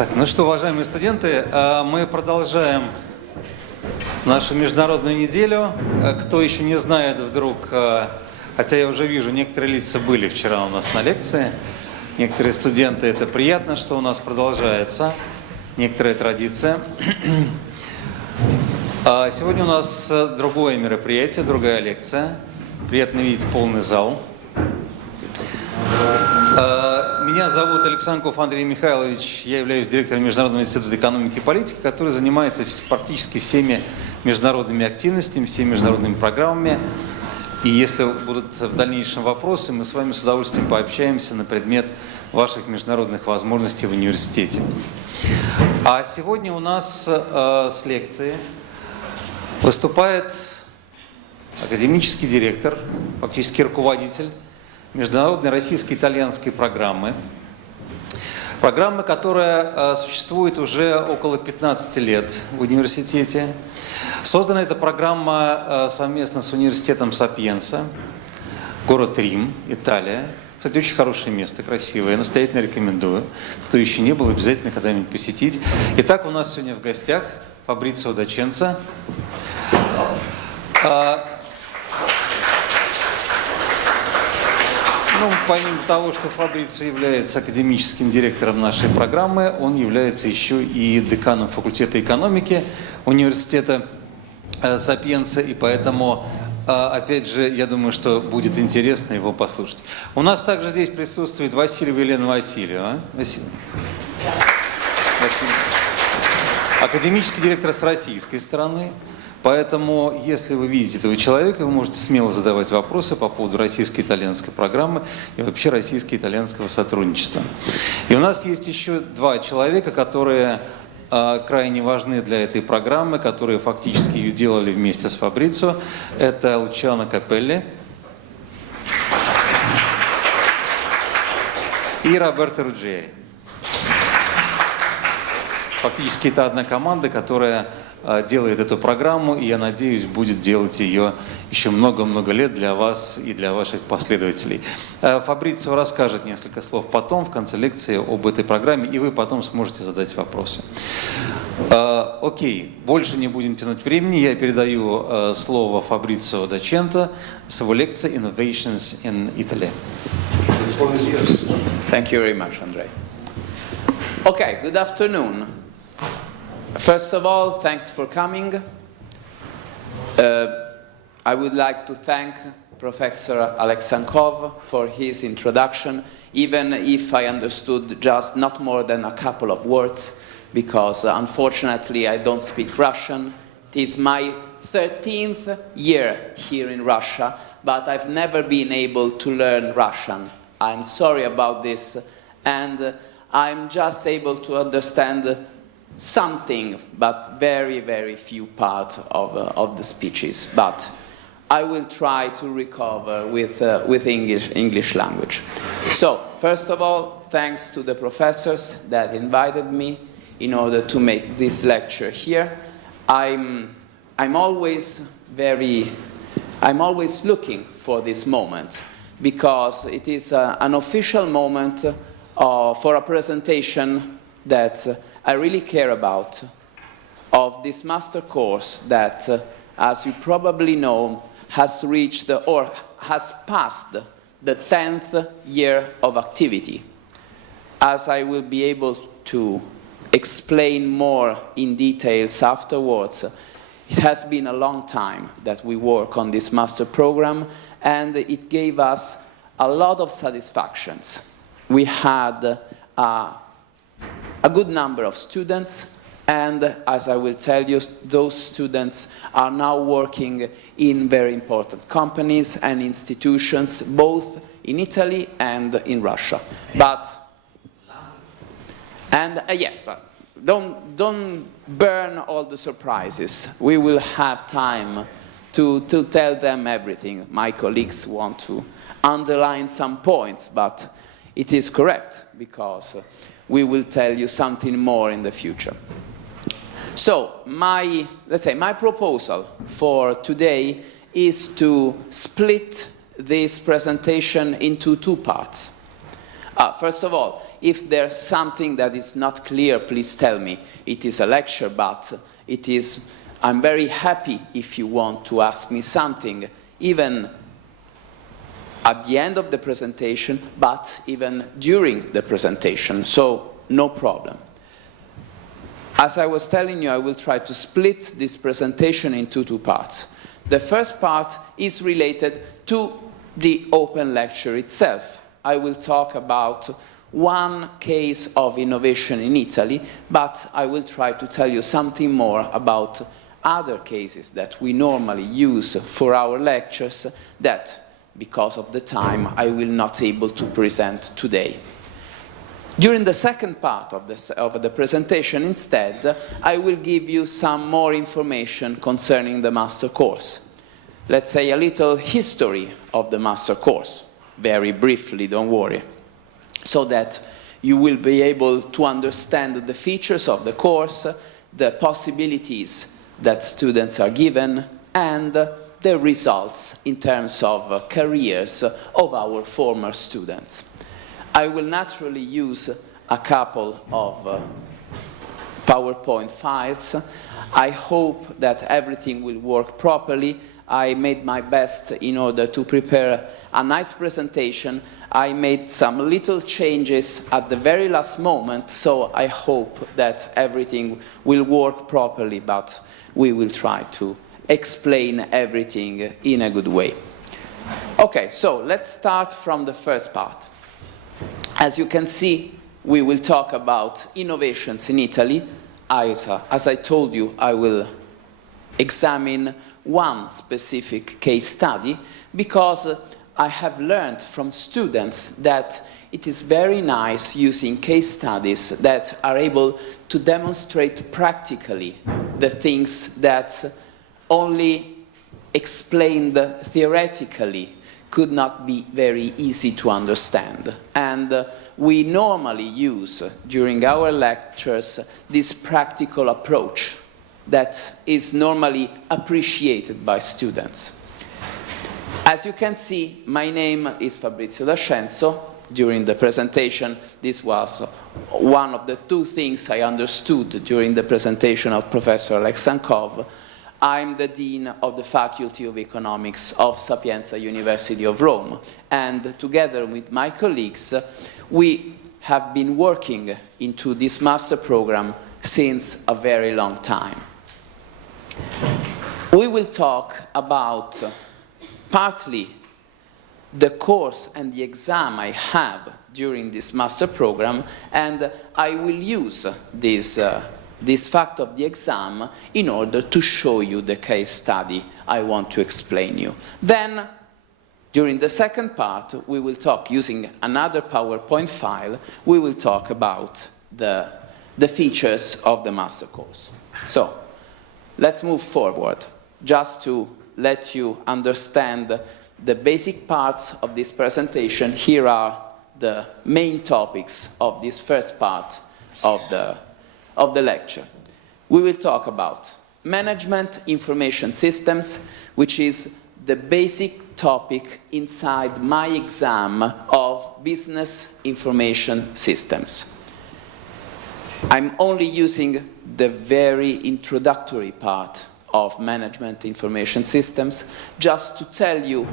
Так, ну что, уважаемые студенты, мы продолжаем нашу международную неделю. Кто еще не знает вдруг, хотя я уже вижу, некоторые лица были вчера у нас на лекции, некоторые студенты, это приятно, что у нас продолжается некоторая традиция. Сегодня у нас другое мероприятие, другая лекция. Приятно видеть полный зал. Меня зовут Александров Андрей Михайлович, я являюсь директором Международного института экономики и политики, который занимается практически всеми международными активностями, всеми международными программами. И если будут в дальнейшем вопросы, мы с вами с удовольствием пообщаемся на предмет ваших международных возможностей в университете. А сегодня у нас с лекцией выступает академический директор, фактически руководитель международной российско-итальянской программы. Программа, которая существует уже около 15 лет в университете. Создана эта программа совместно с университетом Sapienza, город Рим, Италия. Кстати, очень хорошее место, красивое, я настоятельно рекомендую. Кто еще не был, обязательно когда-нибудь посетить. Итак, у нас сегодня в гостях Фабрицио D'Ascenzo. Помимо того, что Фабрицио является академическим директором нашей программы, он является еще и деканом факультета экономики университета Sapienza, и поэтому, опять же, я думаю, что будет интересно его послушать. У нас также здесь присутствует Васильева Елена Васильева. Академический директор с российской стороны. Поэтому, если вы видите этого человека, вы можете смело задавать вопросы по поводу российско-итальянской программы и вообще российско-итальянского сотрудничества. И у нас есть еще два человека, которые крайне важны для этой программы, которые фактически ее делали вместе с Фабрицио. Это Лучано Капелли и Роберто Руджери. Фактически это одна команда, которая делает эту программу, и, я надеюсь, будет делать ее еще много-много лет для вас и для ваших последователей. Фабрицио расскажет несколько слов потом, в конце лекции, об этой программе, и вы потом сможете задать вопросы. Окей, больше не будем тянуть времени. Я передаю слово Фабрицио D'Ascenzo с его лекцией «Innovations in Italy». Thank you very much, Andrei. Okay, good afternoon. First of all, thanks for coming. I would like to thank Professor Alexankov for his introduction, even if I understood just not more than a couple of words, because unfortunately I don't speak Russian. It is my 13th year here in Russia, but I've never been able to learn Russian. I'm sorry about this, and I'm just able to understand something, but very, very few parts of the speeches. But I will try to recover with English language. So, first of all, thanks to the professors that invited me in order to make this lecture here. I'm always looking for this moment, because it is an official moment for a presentation that I really care about, of this master course that, as you probably know, has reached or has passed the 10th year of activity. As I will be able to explain more in details afterwards, it has been a long time that we work on this master program, and it gave us a lot of satisfactions. We had a good number of students, and as I will tell you, those students are now working in very important companies and institutions, both in Italy and in Russia. Yes, don't burn all the surprises. We will have time to tell them everything. My colleagues want to underline some points, but it is correct, because we will tell you something more in the future. So, let's say my proposal for today is to split this presentation into two parts. First of all, if there's something that is not clear, please tell me. It is a lecture, but I'm very happy if you want to ask me something, even at the end of the presentation, but even during the presentation, so no problem. As I was telling you, I will try to split this presentation into two parts. The first part is related to the open lecture itself. I will talk about one case of innovation in Italy, but I will try to tell you something more about other cases that we normally use for our lectures that, because of the time, I will not able to present today. During the second part of the presentation, instead, I will give you some more information concerning the master course. Let's say a little history of the master course, very briefly, don't worry, so that you will be able to understand the features of the course, the possibilities that students are given, and the results in terms of careers of our former students. I will naturally use a couple of PowerPoint files. I hope that everything will work properly. I made my best in order to prepare a nice presentation. I made some little changes at the very last moment, so I hope that everything will work properly, but we will try to explain everything in a good way. Okay, so let's start from the first part. As you can see, we will talk about innovations in Italy. As I told you, I will examine one specific case study because I have learned from students that it is very nice using case studies that are able to demonstrate practically the things that only explained theoretically could not be very easy to understand. And we normally use, during our lectures, this practical approach that is normally appreciated by students. As you can see, my name is Fabrizio D'Ascenzo. During the presentation, this was one of the two things I understood during the presentation of Professor Alexankov. I'm the Dean of the Faculty of Economics of Sapienza University of Rome, and together with my colleagues, we have been working into this master program since a very long time. We will talk about partly the course and the exam I have during this master program, and I will use this fact of the exam in order to show you the case study I want to explain you. Then, during the second part, we will talk using another PowerPoint file, we will talk about the features of the master course. So, let's move forward, just to let you understand the basic parts of this presentation. Here are the main topics of this first part of the lecture. We will talk about management information systems, which is the basic topic inside my exam of business information systems. I'm only using the very introductory part of management information systems just to tell you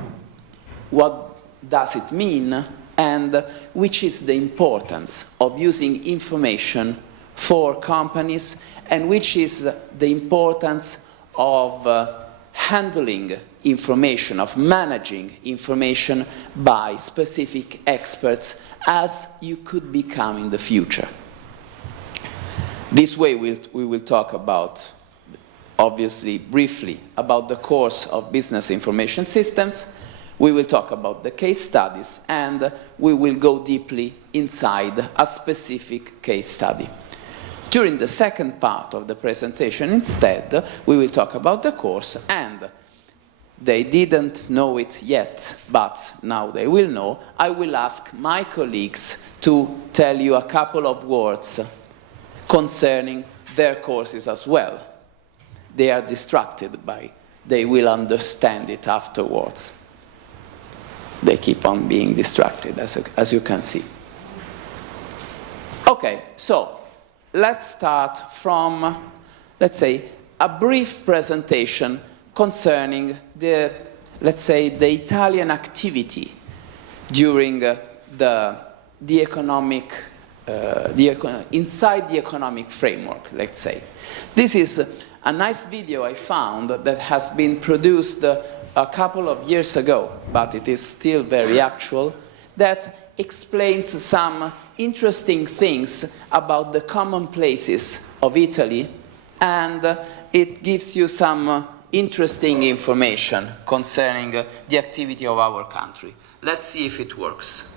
what does it mean and which is the importance of using information for companies and which is the importance of handling information, of managing information by specific experts as you could become in the future. This way we will talk about, obviously briefly, about the course of business information systems. We will talk about the case studies and we will go deeply inside a specific case study. During the second part of the presentation, instead, we will talk about the course, and they didn't know it yet, but now they will know. I will ask my colleagues to tell you a couple of words concerning their courses as well. They are distracted by, they will understand it afterwards. They keep on being distracted, as you can see. Okay, so let's start from, let's say, a brief presentation concerning the, let's say, the Italian activity during the economic, inside the economic framework, let's say. This is a nice video I found that has been produced a couple of years ago, but it is still very actual, that explains some interesting things about the commonplaces of Italy, and it gives you some interesting information concerning the activity of our country. Let's see if it works.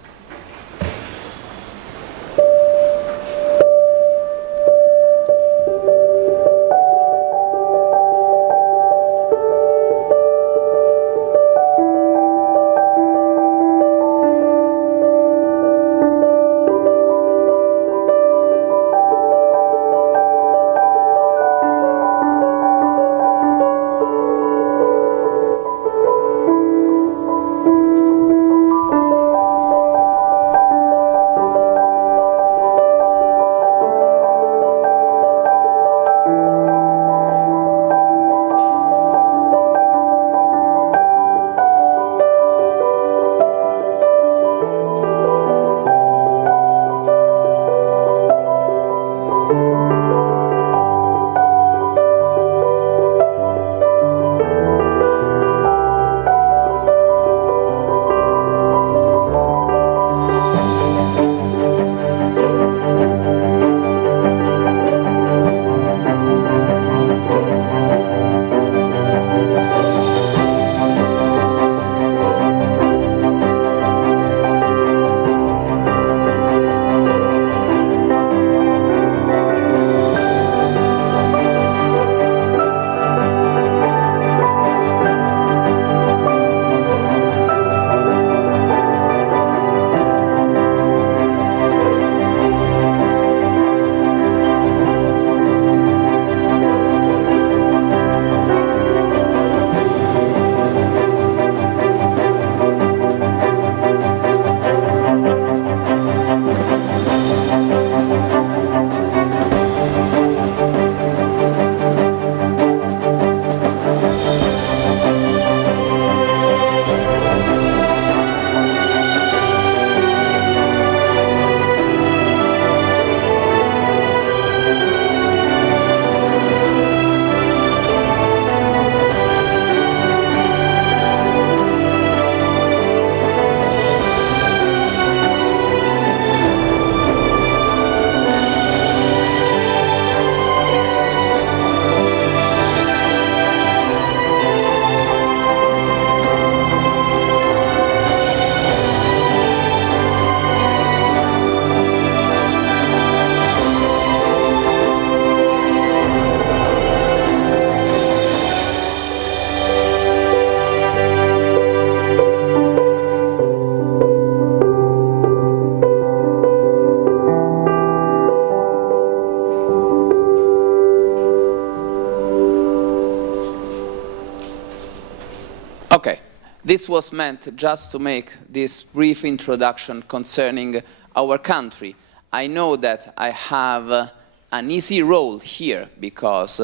Okay, this was meant just to make this brief introduction concerning our country. I know that I have an easy role here because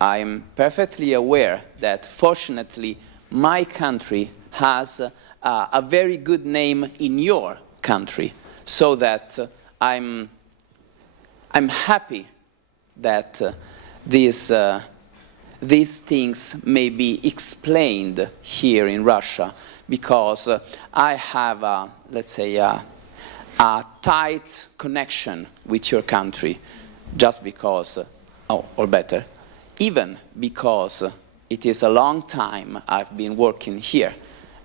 I'm perfectly aware that fortunately my country has a very good name in your country, so that I'm happy that these things may be explained here in Russia, because I have, let's say, a tight connection with your country, just because, or better, even because it is a long time I've been working here.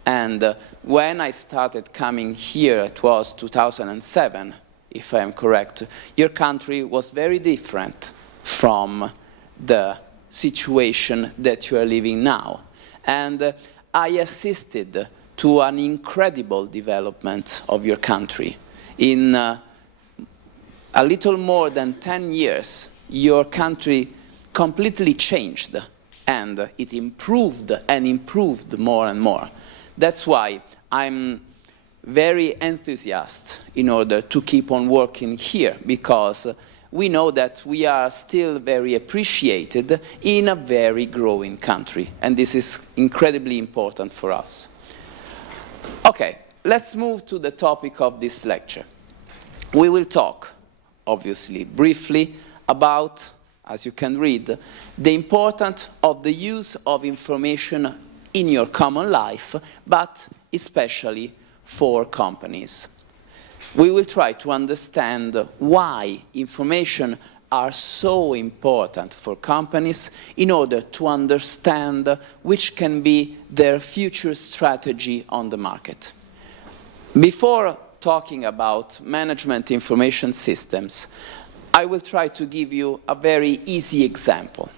And when I started coming here, it was 2007, if I'm correct. Your country was very different from the situation that you are living now. And I assisted to an incredible development of your country. In a little more than 10 years, your country completely changed, and it improved and improved more and more. That's why I'm very enthusiastic in order to keep on working here, because we know that we are still very appreciated in a very growing country, and this is incredibly important for us. Okay, let's move to the topic of this lecture. We will talk, obviously, briefly about, as you can read, the importance of the use of information in your common life, but especially for companies. We will try to understand why information are so important for companies in order to understand which can be their future strategy on the market. Before talking about management information systems, I will try to give you a very easy example.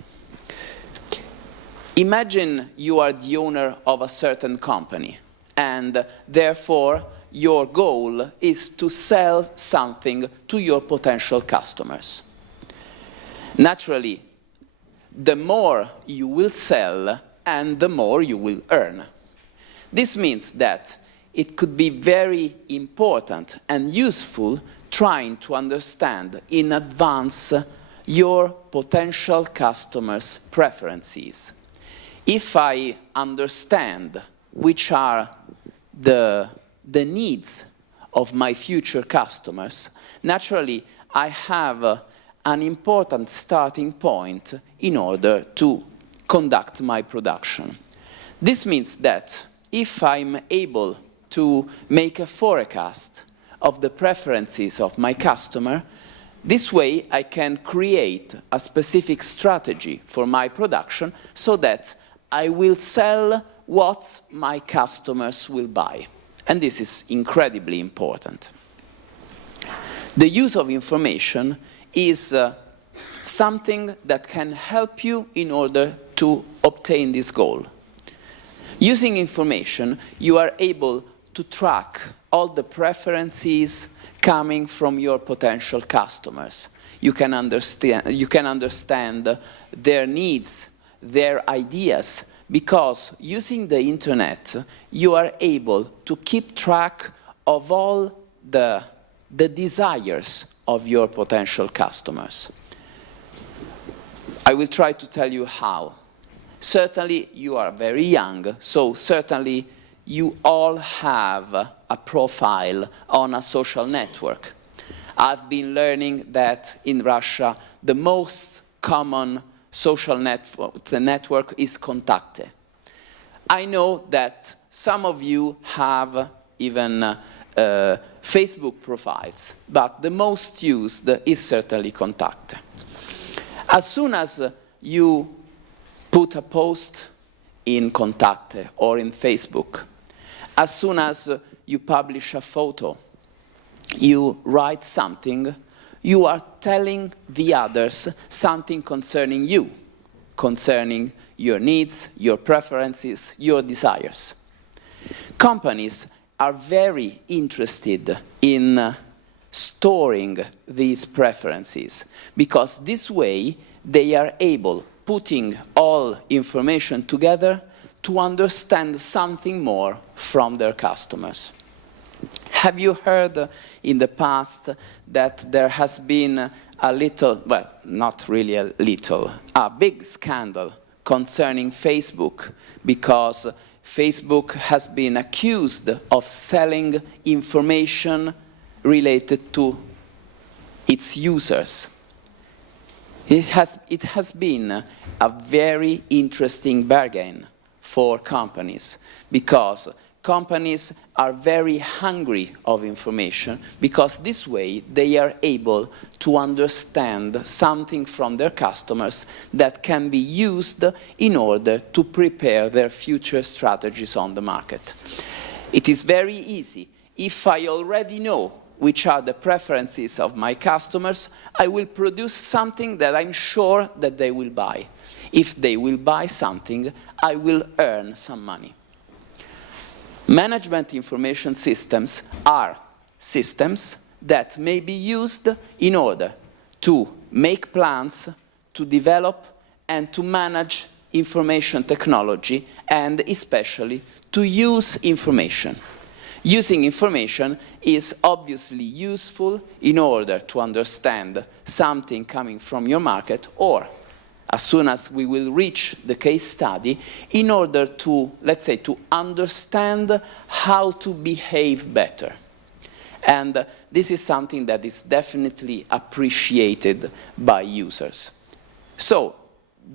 Imagine you are the owner of a certain company, and therefore your goal is to sell something to your potential customers. Naturally, the more you will sell and the more you will earn. This means that it could be very important and useful trying to understand in advance your potential customers' preferences. If I understand which are the needs of my future customers, naturally I have an important starting point in order to conduct my production. This means that if I'm able to make a forecast of the preferences of my customer, this way I can create a specific strategy for my production so that I will sell what my customers will buy. And this is incredibly important. The use of information is something that can help you in order to obtain this goal. Using information, you are able to track all the preferences coming from your potential customers. You can understand their needs, their ideas, because using the internet, you are able to keep track of all the desires of your potential customers. I will try to tell you how. Certainly, you are very young, so certainly you all have a profile on a social network. I've been learning that in Russia, the most common social network is Kontakte. I know that some of you have even Facebook profiles, but the most used is certainly Kontakte. As soon as you put a post in Kontakte or in Facebook, as soon as you publish a photo, you write something, you are telling the others something concerning you, concerning your needs, your preferences, your desires. Companies are very interested in storing these preferences, because this way they are able, putting all information together, to understand something more from their customers. Have you heard in the past that there has been a little, well, not really a little, a big scandal concerning Facebook, because Facebook has been accused of selling information related to its users? It has been a very interesting bargain for companies, because companies are very hungry of information, because this way they are able to understand something from their customers that can be used in order to prepare their future strategies on the market. It is very easy. If I already know which are the preferences of my customers, I will produce something that I'm sure that they will buy. If they will buy something, I will earn some money. Management information systems are systems that may be used in order to make plans, to develop and to manage information technology, and especially to use information. Using information is obviously useful in order to understand something coming from your market, or as soon as we will reach the case study, in order to, let's say, to understand how to behave better. And this is something that is definitely appreciated by users. So,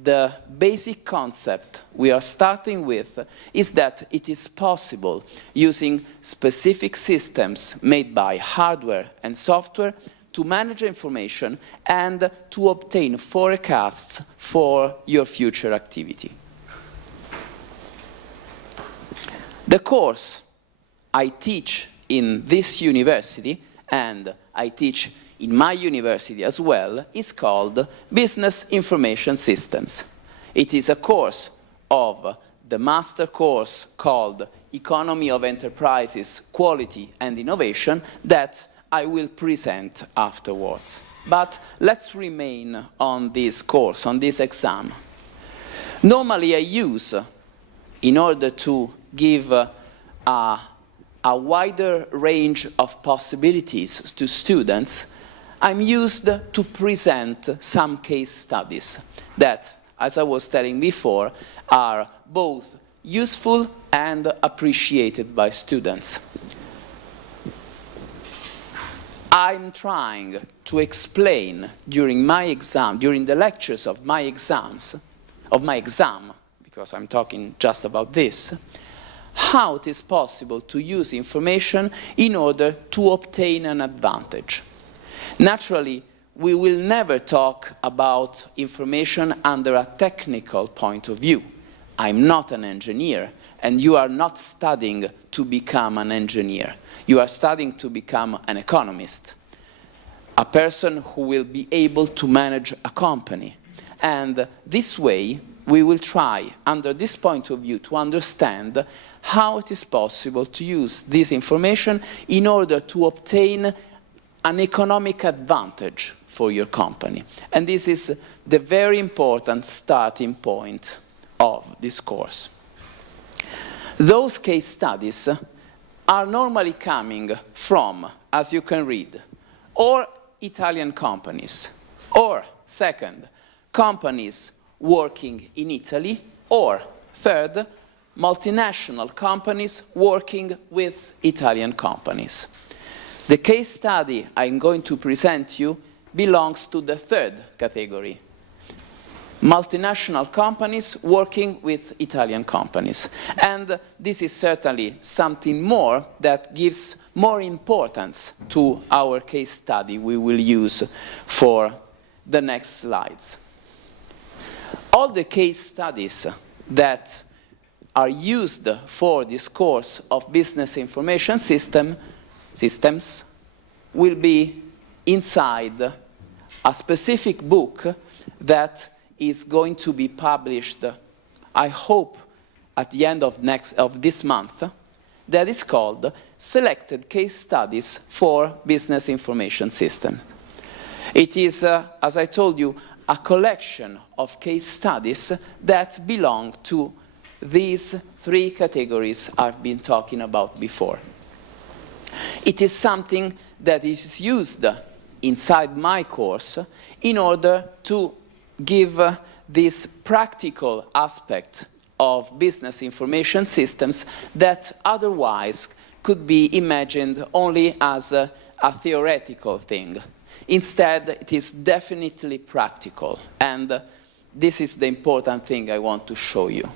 the basic concept we are starting with is that it is possible, using specific systems made by hardware and software, to manage information and to obtain forecasts for your future activity. The course I teach in this university, and I teach in my university as well, is called Business Information Systems. It is a course of the master course called Economy of Enterprises, Quality and Innovation that I will present afterwards. But let's remain on this course, on this exam. Normally I use, in order to give a wider range of possibilities to students, I'm used to present some case studies that, as I was telling before, are both useful and appreciated by students. I'm trying to explain during my exam, during the lectures of my exam, because I'm talking just about this, how it is possible to use information in order to obtain an advantage. Naturally, we will never talk about information under a technical point of view. I'm not an engineer, and you are not studying to become an engineer. You are studying to become an economist, a person who will be able to manage a company. And this way, we will try, under this point of view, to understand how it is possible to use this information in order to obtain an economic advantage for your company. And this is the very important starting point of this course. Those case studies are normally coming from, as you can read, or Italian companies, or second, companies working in Italy, or third, multinational companies working with Italian companies. The case study I'm going to present you belongs to the third category. Multinational companies working with Italian companies. And this is certainly something more that gives more importance to our case study we will use for the next slides. All the case studies that are used for this course of Business Information Systems will be inside a specific book that is going to be published, I hope, at the end of this month, that is called Selected Case Studies for Business Information System. It is, as I told you, a collection of case studies that belong to these three categories I've been talking about before. It is something that is used inside my course in order to give this practical aspect of business information systems that otherwise could be imagined only as a theoretical thing. Instead, it is definitely practical, and this is the important thing I want to show you.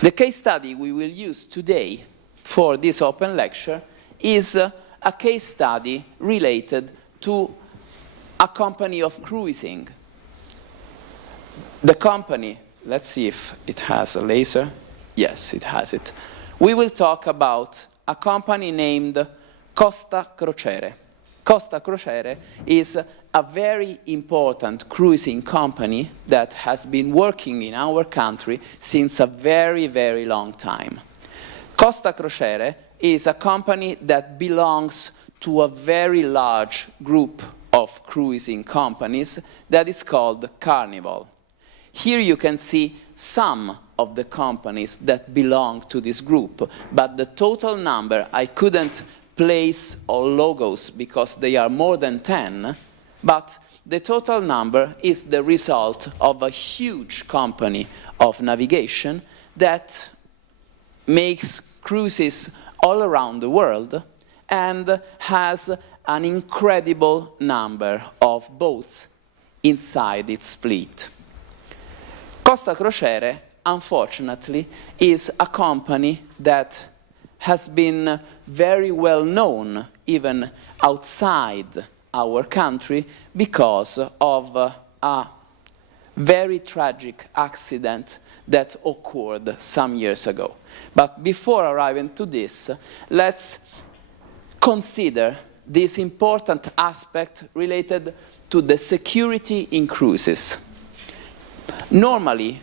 The case study we will use today for this open lecture is a case study related to a company of cruising. The company, let's see if it has a laser. Yes, it has it. We will talk about a company named Costa Crociere. Costa Crociere is a very important cruising company that has been working in our country since a very, very long time. Costa Crociere is a company that belongs to a very large group of cruising companies that is called Carnival. Here you can see some of the companies that belong to this group, but the total number, I couldn't place all logos because they are more than 10, but the total number is the result of a huge company of navigation that makes cruises all around the world and has an incredible number of boats inside its fleet. Costa Crociere, unfortunately, is a company that has been very well known even outside our country because of a very tragic accident that occurred some years ago. But before arriving to this, let's consider this important aspect related to the security in cruises. Normally,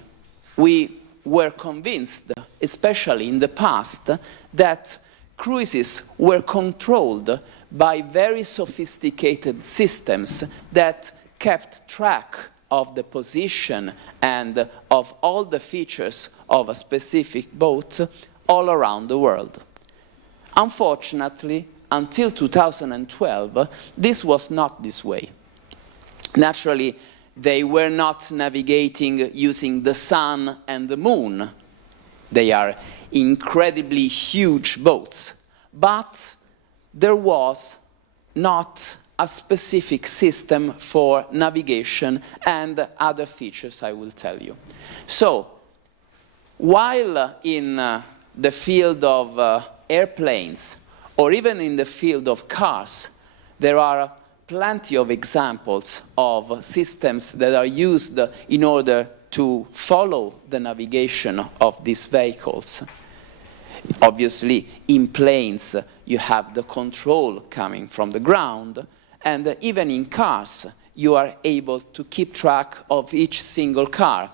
we were convinced, especially in the past, that cruises were controlled by very sophisticated systems that kept track of the position and of all the features of a specific boat all around the world. Unfortunately, until 2012, this was not this way. Naturally, they were not navigating using the sun and the moon. They are incredibly huge boats, but there was not a specific system for navigation and other features I will tell you. So, while in the field of airplanes, or even in the field of cars, there are plenty of examples of systems that are used in order to follow the navigation of these vehicles. Obviously, in planes, you have the control coming from the ground, and even in cars, you are able to keep track of each single car.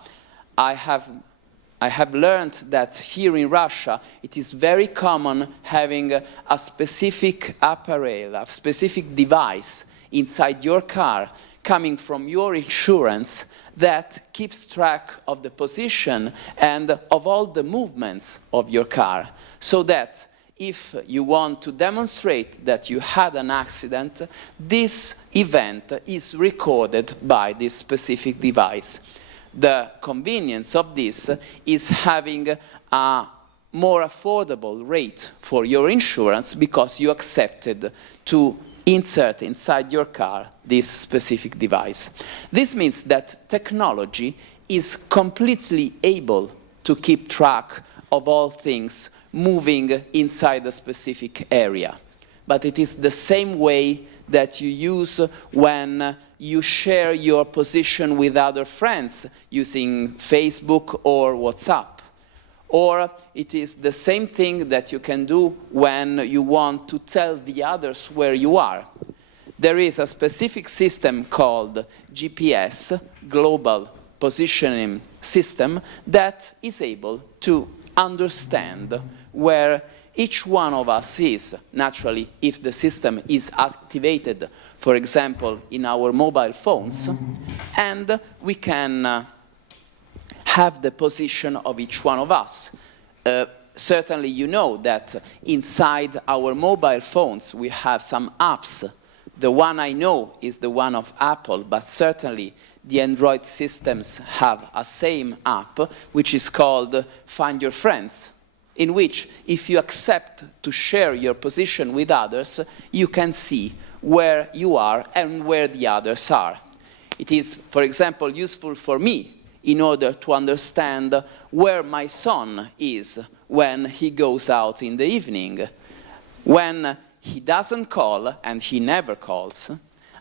I have learned that here in Russia, it is very common having a specific apparel, a specific device inside your car coming from your insurance that keeps track of the position and of all the movements of your car, so that if you want to demonstrate that you had an accident, this event is recorded by this specific device. The convenience of this is having a more affordable rate for your insurance because you accepted to insert inside your car this specific device. This means that technology is completely able to keep track of all things moving inside a specific area. But it is the same way that you use when you share your position with other friends using Facebook or WhatsApp. Or it is the same thing that you can do when you want to tell the others where you are. There is a specific system called GPS, Global Positioning System, that is able to understand where each one of us is. Naturally, if the system is activated, for example, in our mobile phones, and we can have the position of each one of us. Certainly you know that inside our mobile phones we have some apps. The one I know is the one of Apple, but certainly the Android systems have a same app, which is called Find Your Friends, in which if you accept to share your position with others, you can see where you are and where the others are. It is, for example, useful for me in order to understand where my son is when he goes out in the evening. When he doesn't call, and he never calls,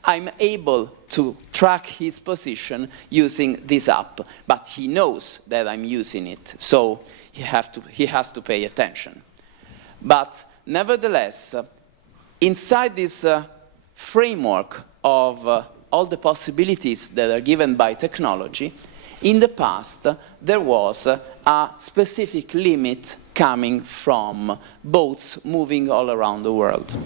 I'm able to track his position using this app, but he knows that I'm using it, so he has to pay attention. But nevertheless, inside this framework of all the possibilities that are given by technology, in the past, there was a specific limit coming from boats moving all around the world.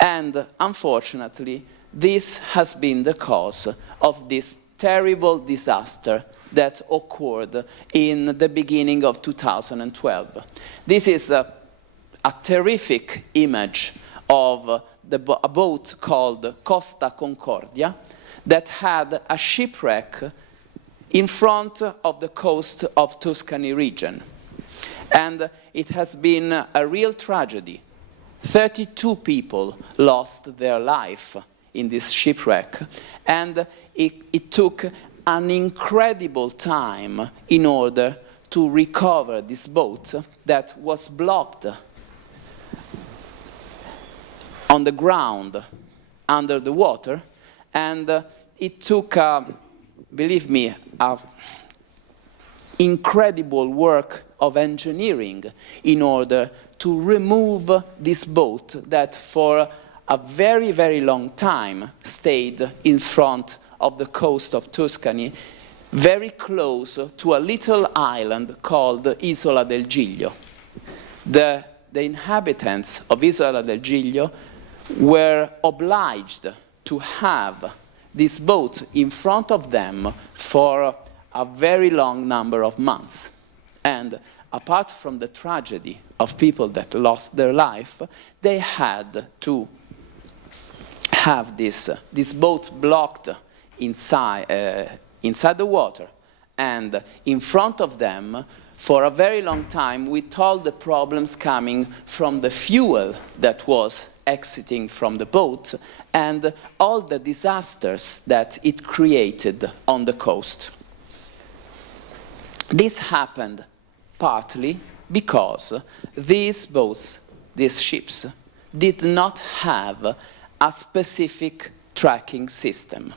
And unfortunately, this has been the cause of this terrible disaster that occurred in the beginning of 2012. This is a terrific image of a boat called Costa Concordia that had a shipwreck in front of the coast of Tuscany region. And it has been a real tragedy. 32 people lost their life in this shipwreck, and it took an incredible time in order to recover this boat that was blocked on the ground under the water, and it took, believe me, incredible work of engineering in order to remove this boat that for a very, very long time stayed in front of the coast of Tuscany, very close to a little island called Isola del Giglio. The inhabitants of Isola del Giglio were obliged to have this boat in front of them for a very long number of months. And apart from the tragedy of people that lost their life, they had to have this boat blocked inside the water. And in front of them, for a very long time, with all the problems coming from the fuel that was exiting from the boat and all the disasters that it created on the coast. This happened partly because these boats, these ships, did not have a specific tracking system.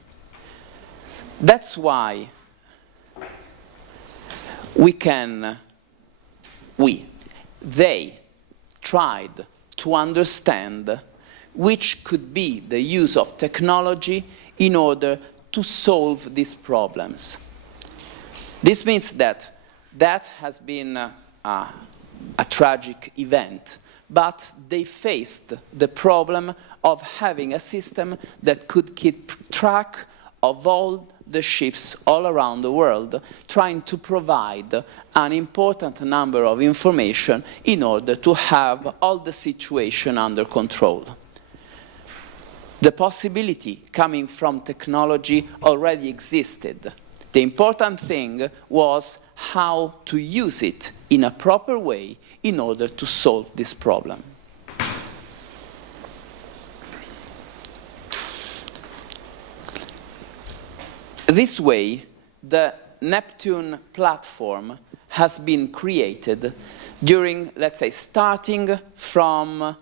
That's why they tried to understand which could be the use of technology in order to solve these problems. This means that has been a tragic event, but they faced the problem of having a system that could keep track of all the ships all around the world, trying to provide an important number of information in order to have all the situation under control. The possibility coming from technology already existed. The important thing was how to use it in a proper way in order to solve this problem. This way, the Neptune platform has been created during, let's say, starting from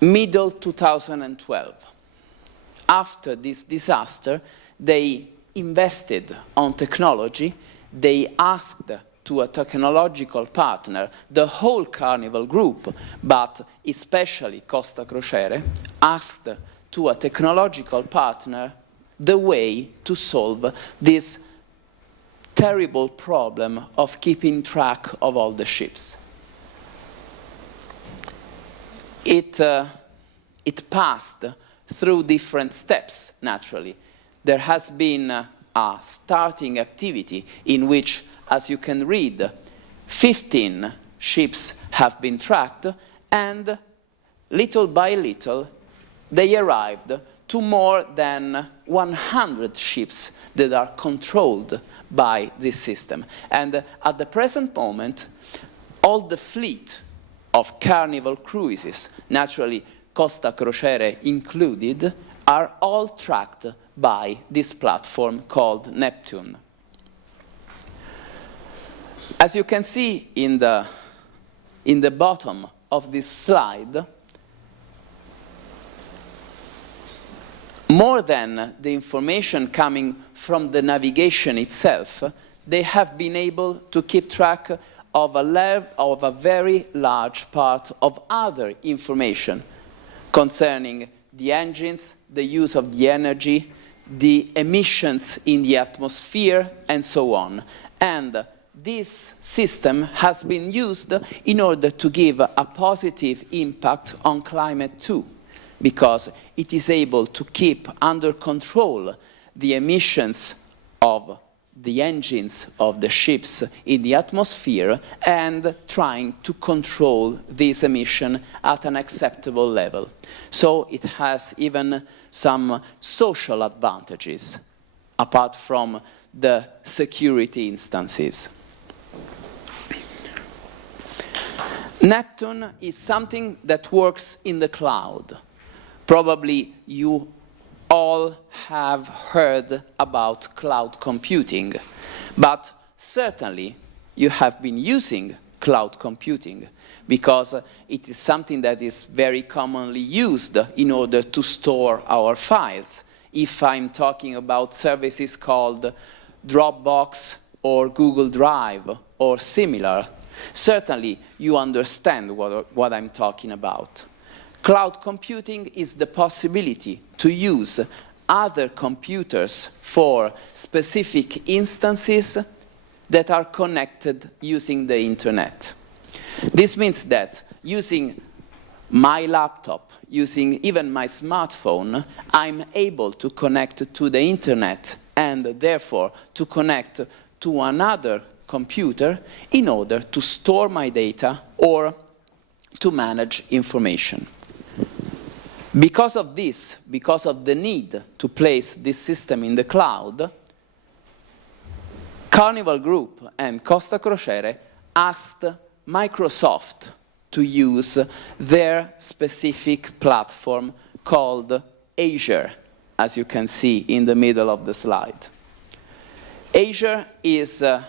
middle 2012. After this disaster, they invested on technology. They asked to a technological partner, the whole Carnival group, but especially Costa Crociere, asked to a technological partner the way to solve this terrible problem of keeping track of all the ships. It passed through different steps, naturally. There has been a starting activity in which, as you can read, 15 ships have been tracked, and little by little they arrived to more than 100 ships that are controlled by this system. And at the present moment, all the fleet of Carnival cruises, naturally Costa Crociere included, are all tracked by this platform called Neptune. As you can see in the bottom of this slide, more than the information coming from the navigation itself, they have been able to keep track of a very large part of other information concerning the engines, the use of the energy, the emissions in the atmosphere, and so on. And this system has been used in order to give a positive impact on climate too, because it is able to keep under control the emissions of the engines of the ships in the atmosphere and trying to control this emission at an acceptable level. So it has even some social advantages, apart from the security instances. Neptune is something that works in the cloud. Probably you all have heard about cloud computing, but certainly you have been using cloud computing because it is something that is very commonly used in order to store our files. If I'm talking about services called Dropbox or Google Drive or similar, certainly you understand what I'm talking about. Cloud computing is the possibility to use other computers for specific instances that are connected using the internet. This means that using my laptop, using even my smartphone, I'm able to connect to the internet and therefore to connect to another computer in order to store my data or to manage information. Because of this, because of the need to place this system in the cloud, Carnival Group and Costa Crociere asked Microsoft to use their specific platform called Azure, as you can see in the middle of the slide. Azure is a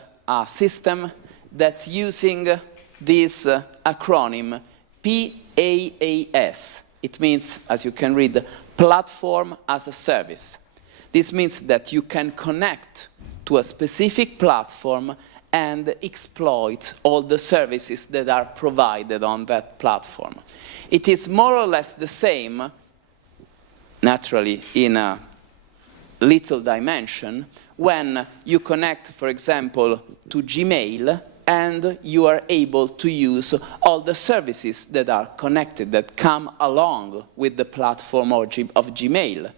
system that using this acronym PaaS. It means, as you can read, Platform as a Service. This means that you can connect to a specific platform and exploit all the services that are provided on that platform. It is more or less the same, naturally in a little dimension, when you connect, for example, to Gmail and you are able to use all the services that are connected, that come along with the platform of Gmail.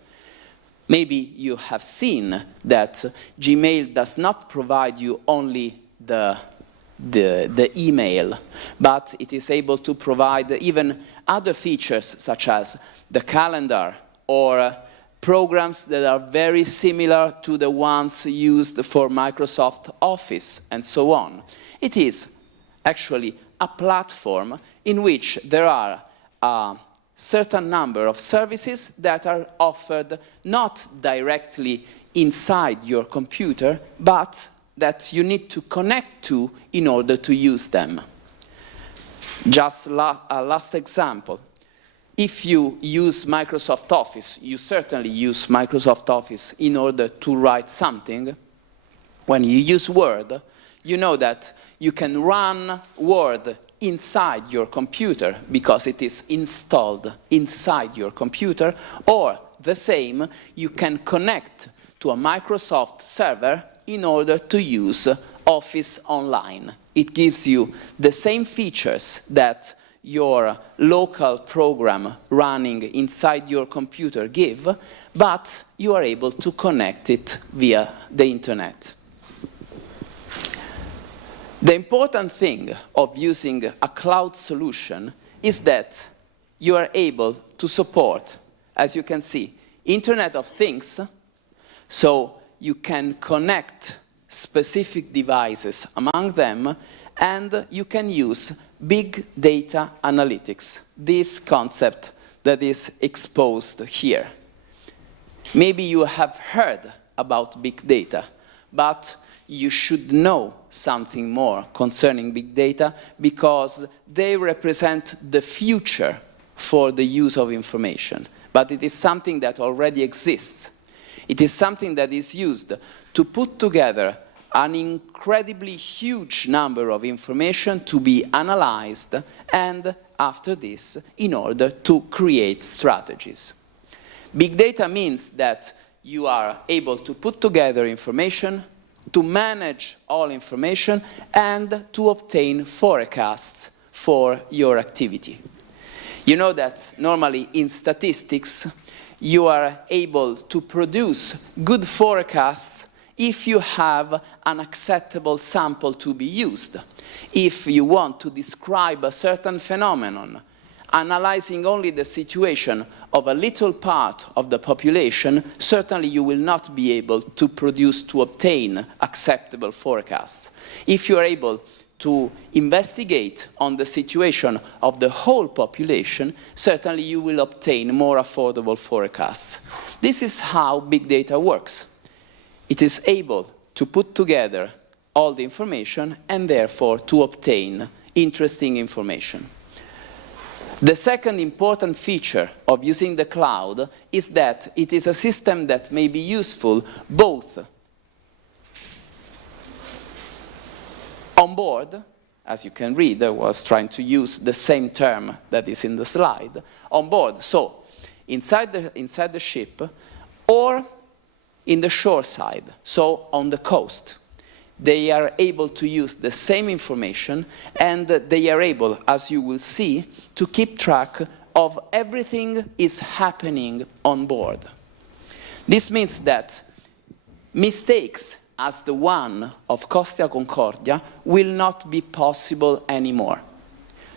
Maybe you have seen that Gmail does not provide you only the email, but it is able to provide even other features such as the calendar or programs that are very similar to the ones used for Microsoft Office and so on. It is actually a platform in which there are a certain number of services that are offered not directly inside your computer, but that you need to connect to in order to use them. Just a last example. If you use Microsoft Office, you certainly use Microsoft Office in order to write something. When you use Word, you know that you can run Word inside your computer because it is installed inside your computer, or the same, you can connect to a Microsoft server in order to use Office Online. It gives you the same features that your local program running inside your computer give, but you are able to connect it via the internet. The important thing of using a cloud solution is that you are able to support, as you can see, Internet of Things, so you can connect specific devices among them, and you can use big data analytics, this concept that is exposed here. Maybe you have heard about big data, but you should know something more concerning big data because they represent the future for the use of information. But it is something that already exists. It is something that is used to put together an incredibly huge number of information to be analyzed, and after this, in order to create strategies. Big data means that you are able to put together information, to manage all information, and to obtain forecasts for your activity. You know that normally in statistics, you are able to produce good forecasts if you have an acceptable sample to be used. If you want to describe a certain phenomenon, analyzing only the situation of a little part of the population, certainly you will not be able to obtain acceptable forecasts. If you are able to investigate on the situation of the whole population, certainly you will obtain more affordable forecasts. This is how big data works. It is able to put together all the information and therefore to obtain interesting information. The second important feature of using the cloud is that it is a system that may be useful both on board, as you can read, I was trying to use the same term that is in the slide, on board, so inside the ship, or in the shore side, so on the coast. They are able to use the same information, and they are able, as you will see, to keep track of everything is happening on board. This means that mistakes as the one of Costa Concordia will not be possible anymore.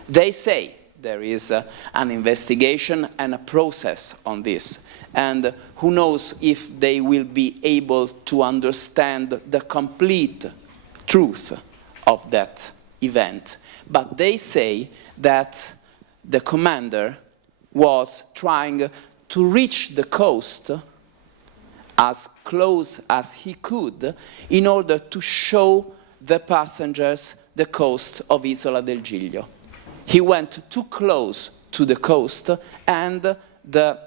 They say there is an investigation and a process on this, and who knows if they will be able to understand the complete truth of that event. But they say that the commander was trying to reach the coast as close as he could in order to show the passengers the coast of Isola del Giglio. He went too close to the coast and the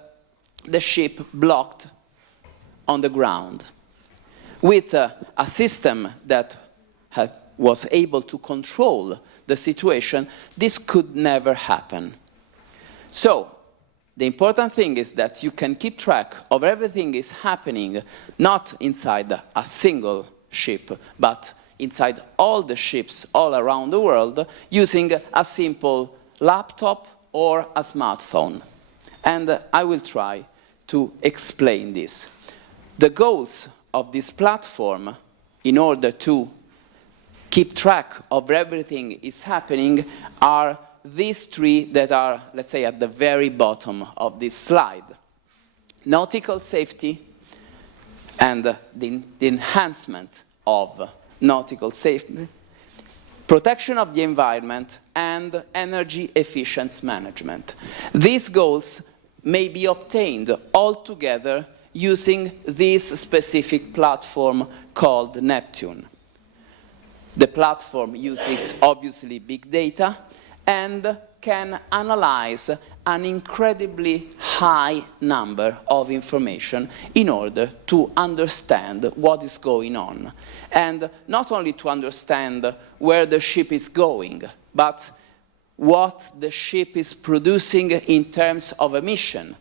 ship blocked on the ground. With a system that was able to control the situation, this could never happen. So, the important thing is that you can keep track of everything is happening, not inside a single ship, but inside all the ships all around the world, using a simple laptop or a smartphone. And I will try to explain this. The goals of this platform, in order to keep track of everything is happening, are these three that are, let's say, at the very bottom of this slide. Nautical safety and the enhancement of nautical safety, protection of the environment, and energy efficiency management. These goals may be obtained all together using this specific platform called Neptune. The platform uses, obviously, big data and can analyze an incredibly high number of information in order to understand what is going on. And not only to understand where the ship is going, but what the ship is producing in terms of emission.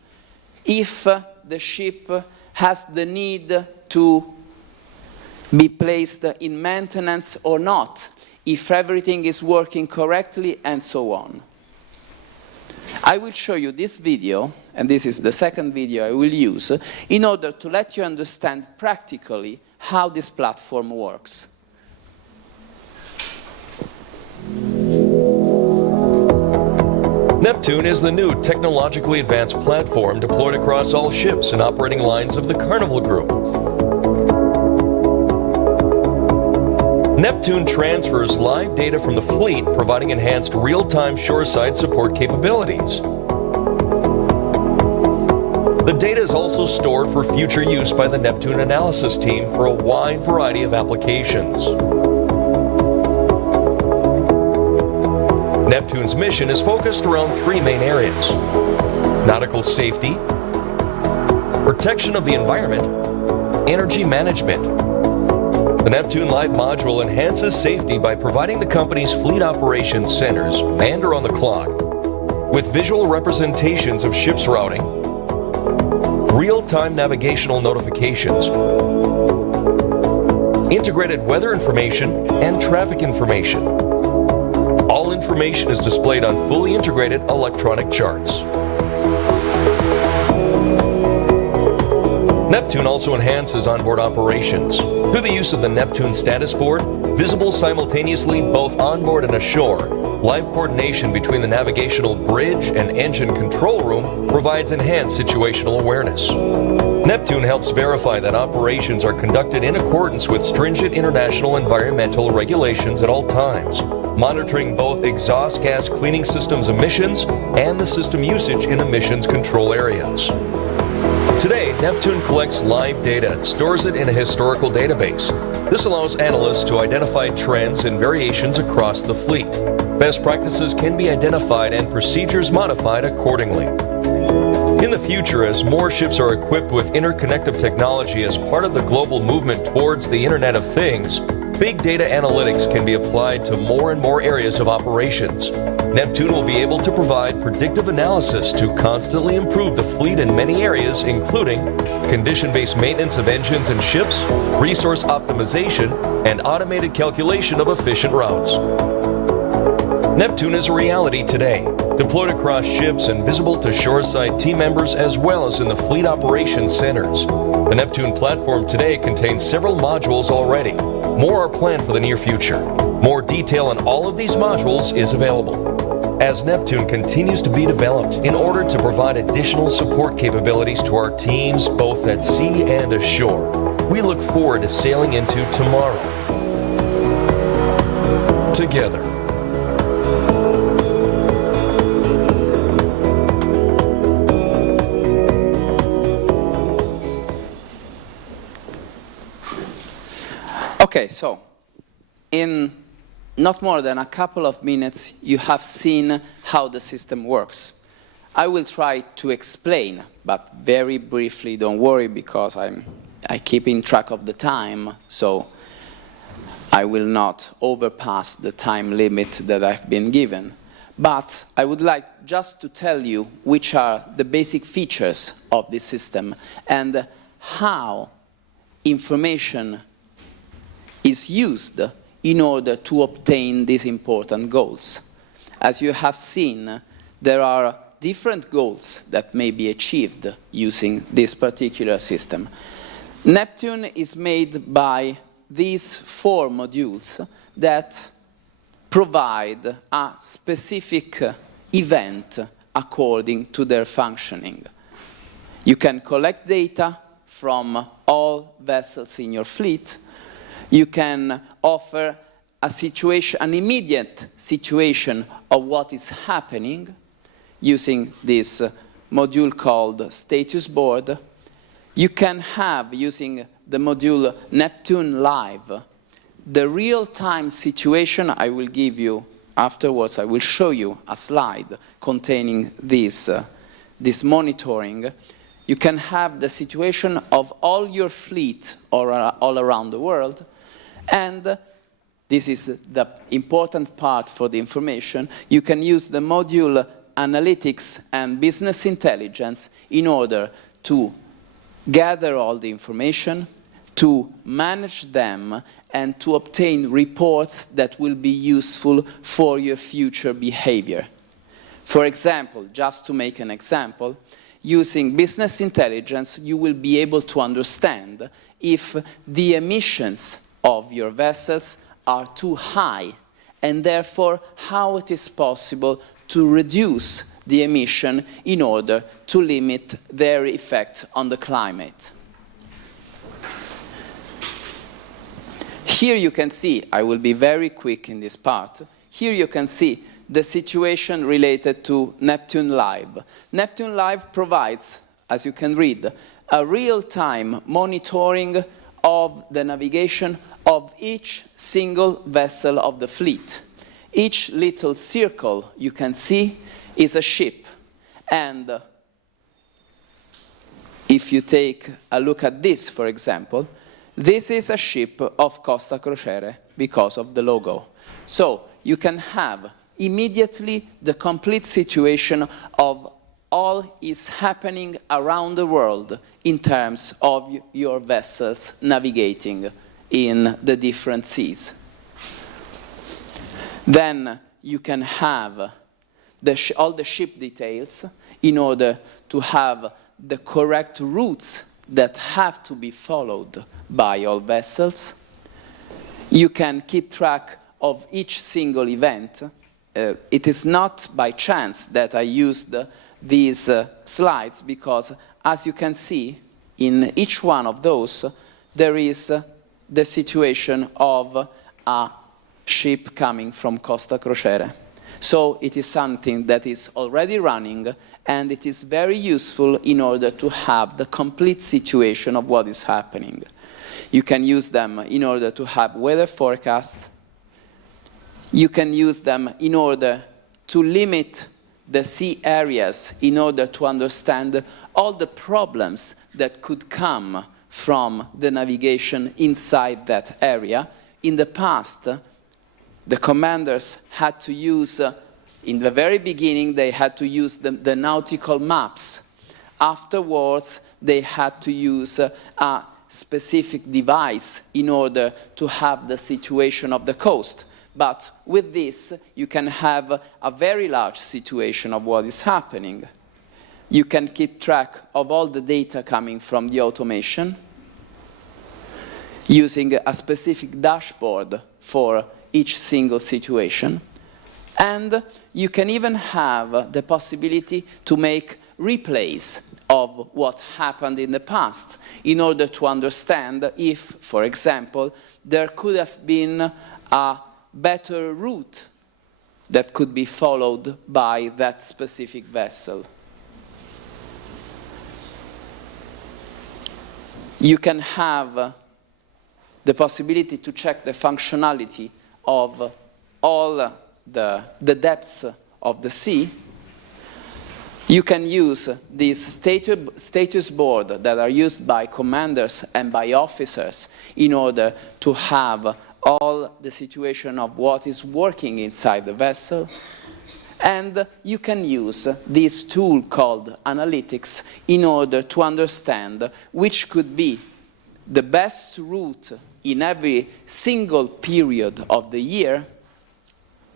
If the ship has the need to be placed in maintenance or not, if everything is working correctly, and so on. I will show you this video, and this is the second video I will use, in order to let you understand practically how this platform works. Neptune is the new technologically advanced platform deployed across all ships and operating lines of the Carnival Group. Neptune transfers live data from the fleet, providing enhanced real-time shoreside support capabilities. The data is also stored for future use by the Neptune analysis team for a wide variety of applications. Neptune's mission is focused around three main areas: nautical safety, protection of the environment, energy management. The Neptune Live module enhances safety by providing the company's fleet operations centers, manned or on the clock, with visual representations of ship's routing, real-time navigational notifications, integrated weather information, and traffic information. All information is displayed on fully integrated electronic charts. Neptune also enhances onboard operations. Through the use of the Neptune status board, visible simultaneously both onboard and ashore, live coordination between the navigational bridge and engine control room provides enhanced situational awareness. Neptune helps verify that operations are conducted in accordance with stringent international environmental regulations at all times, monitoring both exhaust gas cleaning systems emissions and the system usage in emissions control areas. Today, Neptune collects live data and stores it in a historical database. This allows analysts to identify trends and variations across the fleet. Best practices can be identified and procedures modified accordingly. In the future, as more ships are equipped with interconnective technology as part of the global movement towards the Internet of Things, big data analytics can be applied to more and more areas of operations. Neptune will be able to provide predictive analysis to constantly improve the fleet in many areas, including condition-based maintenance of engines and ships, resource optimization, and automated calculation of efficient routes. Neptune is a reality today, deployed across ships and visible to shoreside team members as well as in the fleet operations centers. The Neptune platform today contains several modules already. More are planned for the near future. More detail on all of these modules is available. As Neptune continues to be developed in order to provide additional support capabilities to our teams both at sea and ashore, we look forward to sailing into tomorrow together. Okay, so in not more than a couple of minutes, you have seen how the system works. I will try to explain, but very briefly, don't worry, because I keep in track of the time, so I will not overpass the time limit that I've been given. But I would like just to tell you which are the basic features of this system and how information is used in order to obtain these important goals. As you have seen, there are different goals that may be achieved using this particular system. Neptune is made by these 4 modules that provide a specific event according to their functioning. You can collect data from all vessels in your fleet. You can offer a situation, an immediate situation of what is happening using this module called status board. You can have, using the module Neptune Live, the real-time situation. I will give you afterwards, I will show you a slide containing this monitoring. You can have the situation of all your fleet all around the world. And this is the important part for the information. You can use the module Analytics and Business Intelligence in order to gather all the information, to manage them, and to obtain reports that will be useful for your future behavior. For example, just to make an example, using business intelligence, you will be able to understand if the emissions of your vessels are too high, and therefore how it is possible to reduce the emission in order to limit their effect on the climate. Here you can see, I will be very quick in this part, here you can see the situation related to Neptune Live. Neptune Live provides, as you can read, a real-time monitoring of the navigation of each single vessel of the fleet. Each little circle you can see is a ship. And if you take a look at this, for example, this is a ship of Costa Crociere because of the logo. So you can have immediately the complete situation of all is happening around the world in terms of your vessels navigating in the different seas. Then you can have all the ship details in order to have the correct routes that have to be followed by all vessels. You can keep track of each single event. It is not by chance that I used these slides, because as you can see, in each one of those, there is the situation of a ship coming from Costa Crociere. So it is something that is already running, and it is very useful in order to have the complete situation of what is happening. You can use them in order to have weather forecasts. You can use them in order to limit the sea areas, in order to understand all the problems that could come from the navigation inside that area. In the past, the commanders had to use, in the very beginning, they had to use the nautical maps. Afterwards, they had to use a specific device in order to have the situation of the coast. But with this, you can have a very large situation of what is happening. You can keep track of all the data coming from the automation, using a specific dashboard for each single situation. And you can even have the possibility to make replays of what happened in the past, in order to understand if, for example, there could have been a better route that could be followed by that specific vessel. You can have the possibility to check the functionality of all the depths of the sea. You can use these status boards that are used by commanders and by officers in order to have all the situation of what is working inside the vessel. And you can use this tool called analytics in order to understand which could be the best route in every single period of the year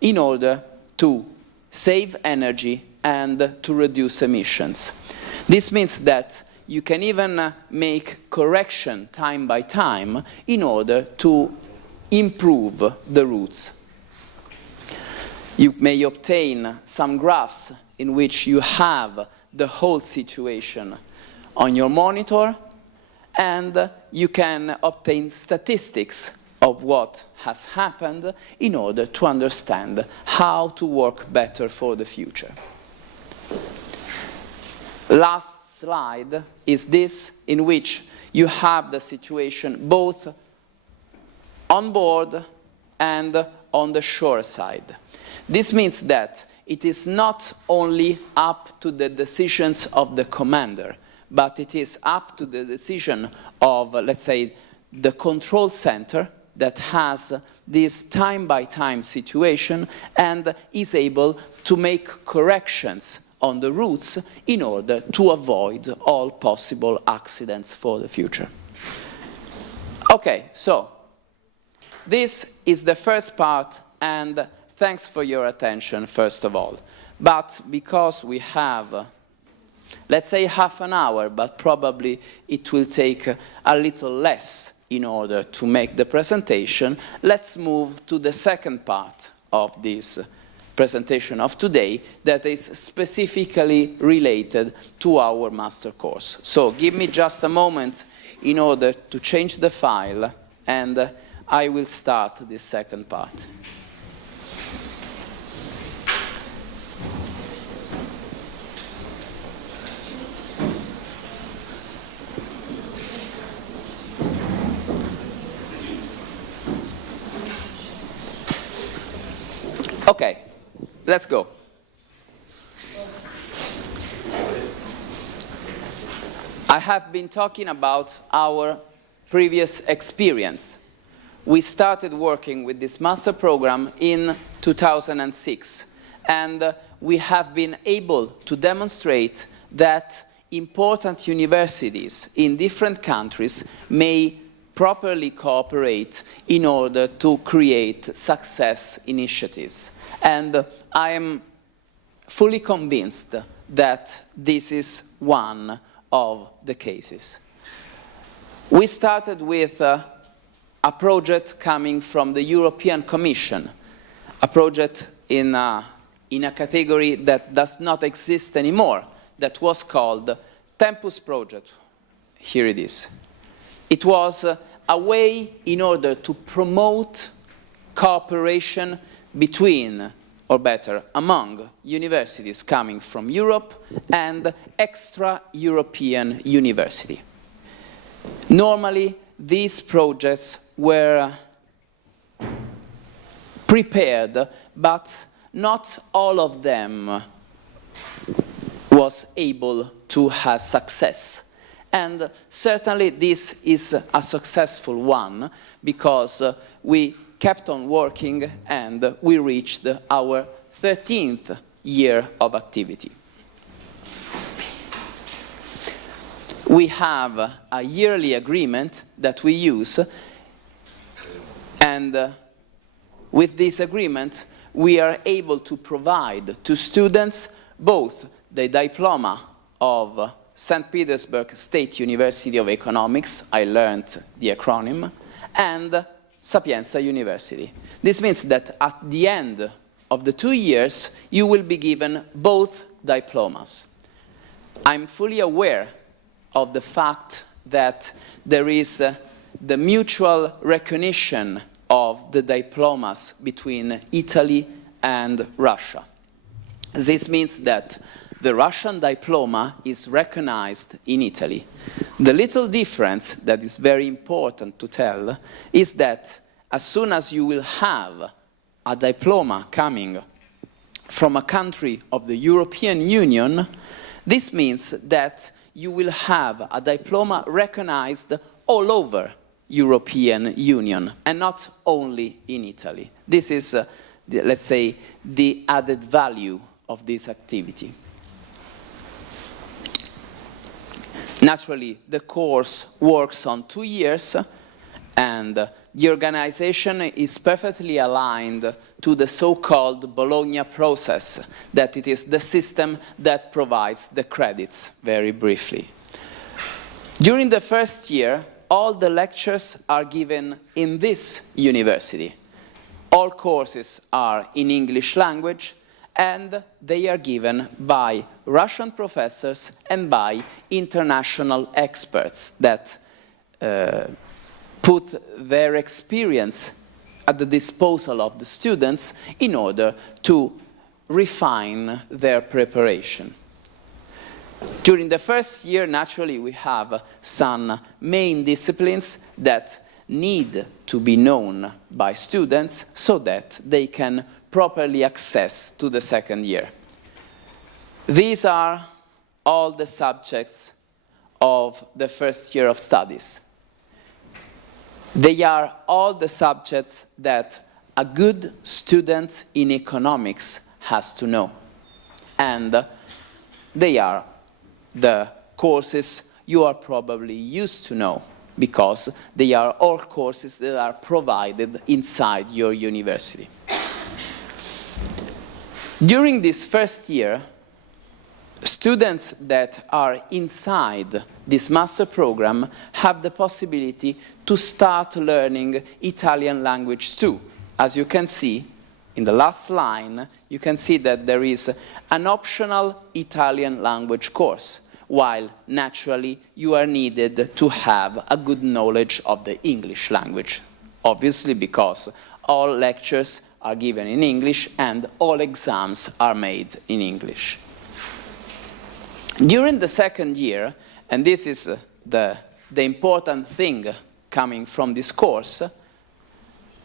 in order to save energy and to reduce emissions. This means that you can even make correction time by time in order to improve the routes. You may obtain some graphs in which you have the whole situation on your monitor, and you can obtain statistics of what has happened in order to understand how to work better for the future. Last slide is this, in which you have the situation both on board and on the shore side. This means that it is not only up to the decisions of the commander, but it is up to the decision of, let's say, the control center that has this time-by-time situation and is able to make corrections on the routes in order to avoid all possible accidents for the future. Okay, so this is the first part, and thanks for your attention, first of all. But because we have, let's say, half an hour, but probably it will take a little less in order to make the presentation, let's move to the second part of this presentation of today that is specifically related to our master course. So give me just a moment in order to change the file, and I will start this second part. Okay, let's go. I have been talking about our previous experience. We started working with this master program in 2006, and we have been able to demonstrate that important universities in different countries may properly cooperate in order to create success initiatives. And I am fully convinced that this is one of the cases. We started with a project coming from the European Commission, a project in a category that does not exist anymore, that was called Tempus Project. Here it is. It was a way in order to promote cooperation between, or better, among universities coming from Europe and extra-European university. Normally, these projects were prepared, but not all of them was able to have success. And certainly this is a successful one, because we kept on working and we reached our 13th year of activity. We have a yearly agreement that we use, and with this agreement we are able to provide to students both the diploma of St. Petersburg State University of Economics, I learned the acronym, and Sapienza University. This means that at the end of the 2 years, you will be given both diplomas. I'm fully aware of the fact that there is the mutual recognition of the diplomas between Italy and Russia. This means that the Russian diploma is recognized in Italy. The little difference that is very important to tell is that as soon as you will have a diploma coming from a country of the European Union, this means that you will have a diploma recognized all over European Union and not only in Italy. This is, let's say, the added value of this activity. Naturally, the course works on 2 years, and the organization is perfectly aligned to the so-called Bologna process, that it is the system that provides the credits, very briefly. During the first year, all the lectures are given in this university. All courses are in English language, and they are given by Russian professors and by international experts that put their experience at the disposal of the students in order to refine their preparation. During the first year, naturally, we have some main disciplines that need to be known by students so that they can properly access to the second year. These are all the subjects of the first year of studies. They are all the subjects that a good student in economics has to know. And they are the courses you are probably used to know, because they are all courses that are provided inside your university. During this first year, students that are inside this master program have the possibility to start learning Italian language too. As you can see, in the last line, you can see that there is an optional Italian language course, while naturally you are needed to have a good knowledge of the English language. Obviously, because all lectures are given in English and all exams are made in English. During the second year, and this is the important thing coming from this course,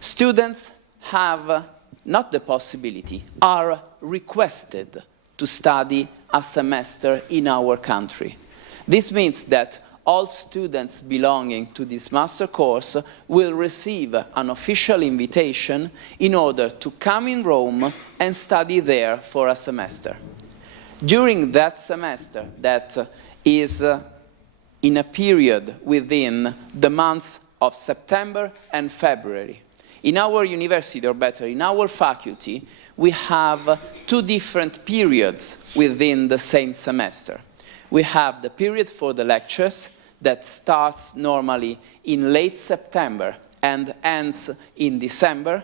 students have not the possibility, are requested to study a semester in our country. This means that all students belonging to this master course will receive an official invitation in order to come in Rome and study there for a semester. During that semester, that is in a period within the months of September and February, in our university, or better, in our faculty, we have 2 different periods within the same semester. We have the period for the lectures that starts normally in late September and ends in December,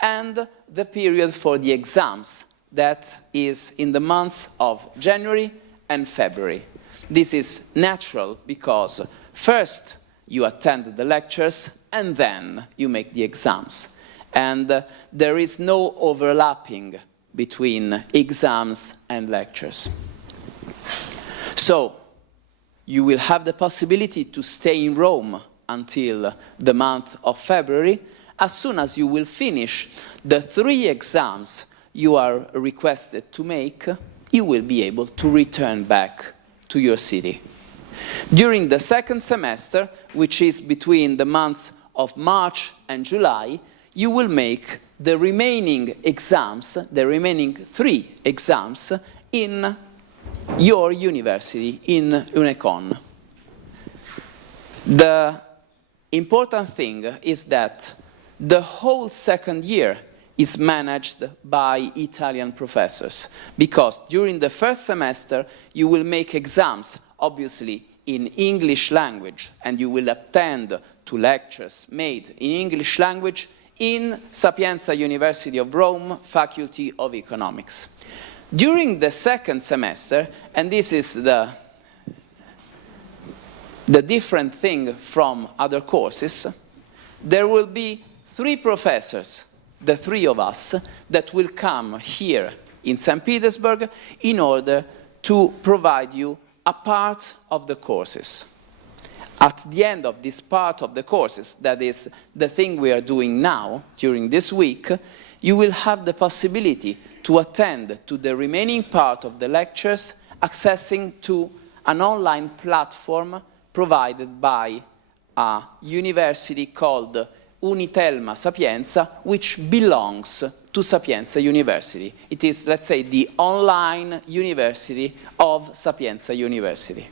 and the period for the exams that is in the months of January and February. This is natural because first you attend the lectures and then you make the exams. And there is no overlapping between exams and lectures. So you will have the possibility to stay in Rome until the month of February. As soon as you will finish the 3 exams you are requested to make, you will be able to return back to your city. During the second semester, which is between the months of March and July, you will make the remaining exams, the remaining 3 exams, in your university, in Unecon. The important thing is that the whole second year is managed by Italian professors, because during the first semester you will make exams, obviously in English language, and you will attend to lectures made in English language in Sapienza University of Rome, Faculty of Economics. During the second semester, and this is the different thing from other courses, there will be 3 professors, the 3 of us, that will come here in St. Petersburg in order to provide you a part of the courses. At the end of this part of the courses, that is the thing we are doing now during this week, you will have the possibility to attend to the remaining part of the lectures accessing to an online platform provided by a university called Unitelma Sapienza, which belongs to Sapienza University. It is, let's say, the online university of Sapienza University.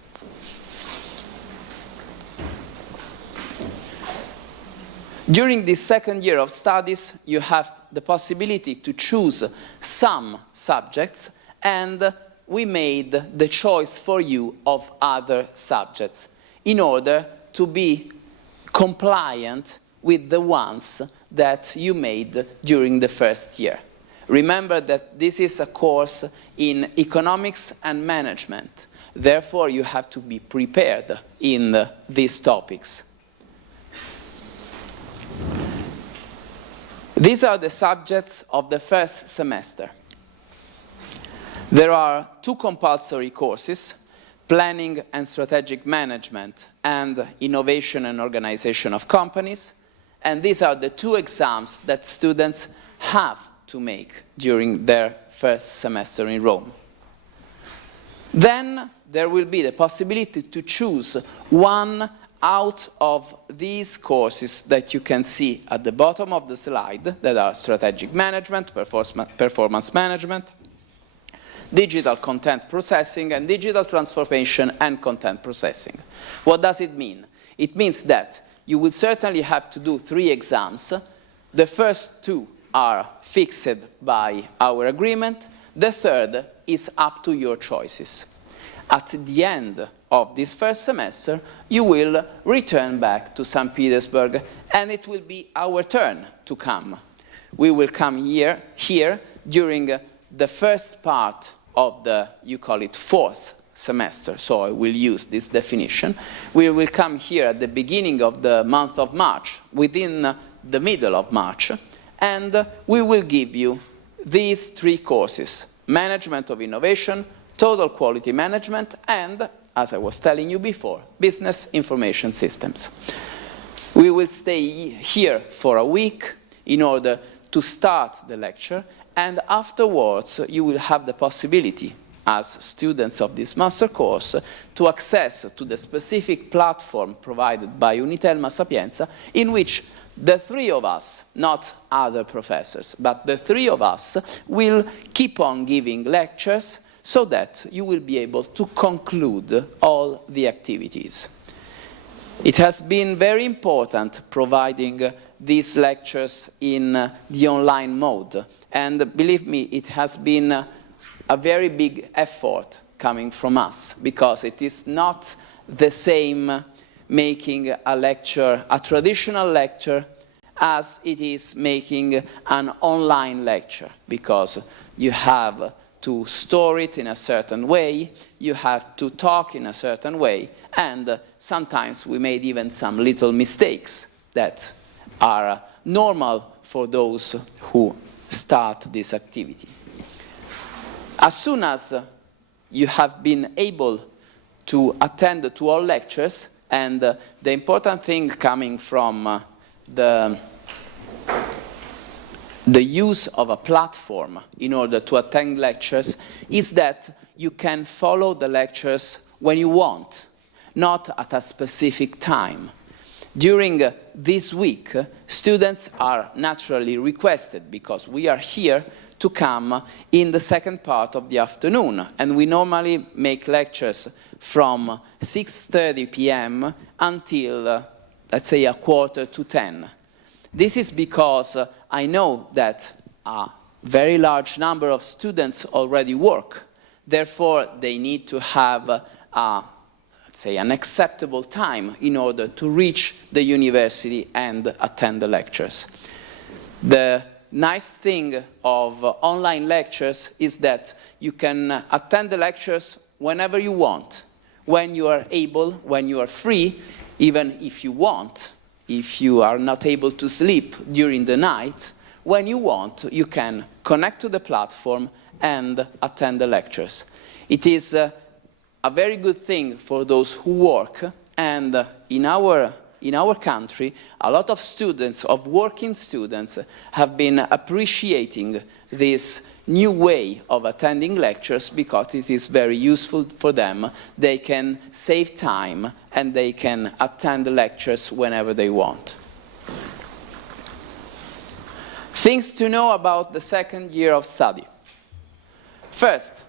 During this second year of studies, you have the possibility to choose some subjects, and we made the choice for you of other subjects in order to be compliant with the ones that you made during the first year. Remember that this is a course in economics and management. Therefore, you have to be prepared in these topics. These are the subjects of the first semester. There are 2 compulsory courses, Planning and Strategic Management and Innovation and Organization of Companies, and these are the 2 exams that students have to make during their first semester in Rome. Then there will be the possibility to choose one out of these courses that you can see at the bottom of the slide, that are Strategic Management, Performance Management, Digital Content Processing, and Digital Transformation and Content Processing. What does it mean? It means that you will certainly have to do 3 exams. The first 2 are fixed by our agreement. The third is up to your choices. At the end of this first semester, you will return back to St. Petersburg, and it will be our turn to come. We will come here during the first part of the, you call it, 4th semester, so I will use this definition. We will come here at the beginning of the month of March, within the middle of March, and we will give you these 3 courses: Management of Innovation, Total Quality Management, and, as I was telling you before, Business Information Systems. We will stay here for a week in order to start the lecture, and afterwards you will have the possibility, as students of this master course, to access to the specific platform provided by Unitelma Sapienza, in which the 3 of us, not other professors, but the 3 of us will keep on giving lectures so that you will be able to conclude all the activities. It has been very important providing these lectures in the online mode, and believe me, it has been a very big effort coming from us, because it is not the same making a lecture, a traditional lecture, as it is making an online lecture, because you have to store it in a certain way, you have to talk in a certain way, and sometimes we made even some little mistakes that are normal for those who start this activity. As soon as you have been able to attend to all lectures, and the important thing coming from the use of a platform in order to attend lectures is that you can follow the lectures when you want, not at a specific time. During this week, students are naturally requested, because we are here, to come in the second part of the afternoon, and we normally make lectures from 6:30 p.m. until, let's say, 9:45. This is because I know that a very large number of students already work. Therefore, they need to have, let's say, an acceptable time in order to reach the university and attend the lectures. The nice thing of online lectures is that you can attend the lectures whenever you want, when you are able, when you are free, even if you want. If you are not able to sleep during the night, when you want, you can connect to the platform and attend the lectures. It is a very good thing for those who work, and in our country, a lot of students, of working students, have been appreciating this new way of attending lectures because it is very useful for them. They can save time and they can attend the lectures whenever they want. Things to know about the second year of study. First,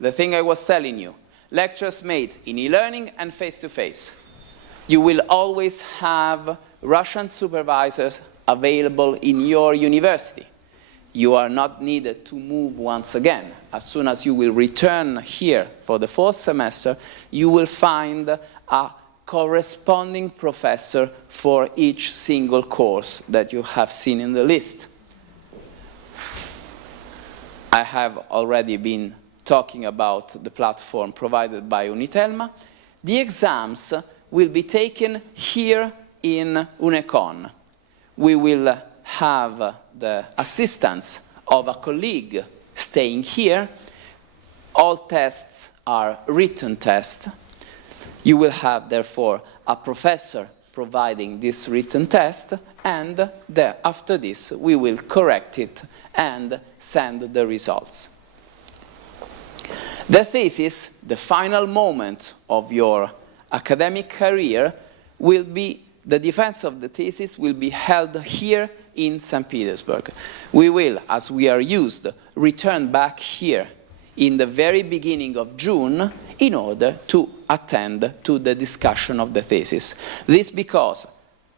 the thing I was telling you, lectures made in e-learning and face-to-face. You will always have Russian supervisors available in your university. You are not needed to move once again. As soon as you will return here for the fourth semester, you will find a corresponding professor for each single course that you have seen in the list. I have already been talking about the platform provided by Unitelma. The exams will be taken here in Unecon. We will have the assistance of a colleague staying here. All tests are written tests. You will have, therefore, a professor providing this written test, and after this we will correct it and send the results. The thesis, the final moment of your academic career, will be, the defense of the thesis will be held here in St. Petersburg. We will, as we are used, return back here in the very beginning of June in order to attend to the discussion of the thesis. This because,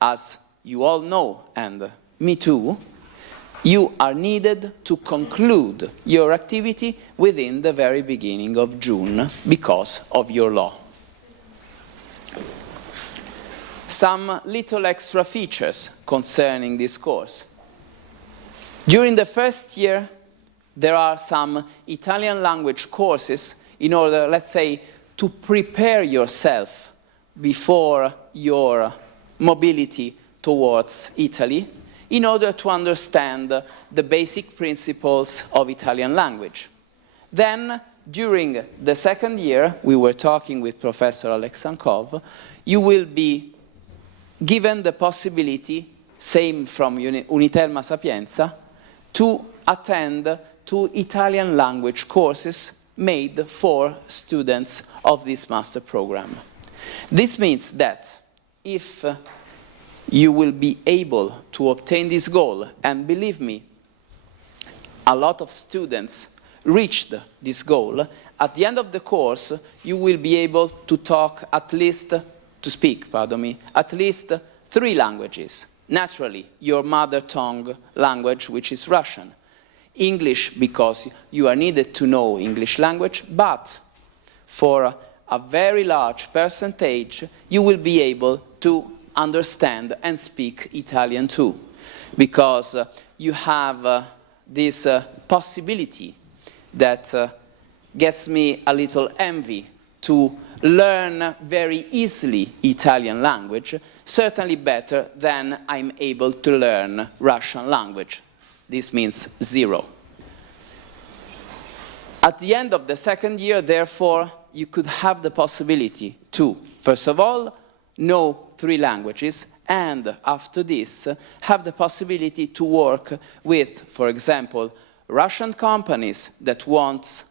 as you all know, and me too, you are needed to conclude your activity within the very beginning of June because of your law. Some little extra features concerning this course. During the first year, there are some Italian language courses in order, let's say, to prepare yourself before your mobility towards Italy, in order to understand the basic principles of Italian language. Then, during the second year, we were talking with Professor Alexankov, you will be given the possibility, same from Unitelma Sapienza, to attend to Italian language courses made for students of this master program. This means that if you will be able to obtain this goal, and believe me, a lot of students reached this goal, at the end of the course you will be able to speak at least 3 languages. Naturally, your mother tongue language, which is Russian. English, because you are needed to know English language, but for a very large percentage, you will be able to understand and speak Italian too, because you have this possibility that gets me a little envy to learn very easily Italian language, certainly better than I'm able to learn Russian language. This means 0. At the end of the second year, therefore, you could have the possibility to, first of all, know 3 languages, and after this, have the possibility to work with, for example, Russian companies that want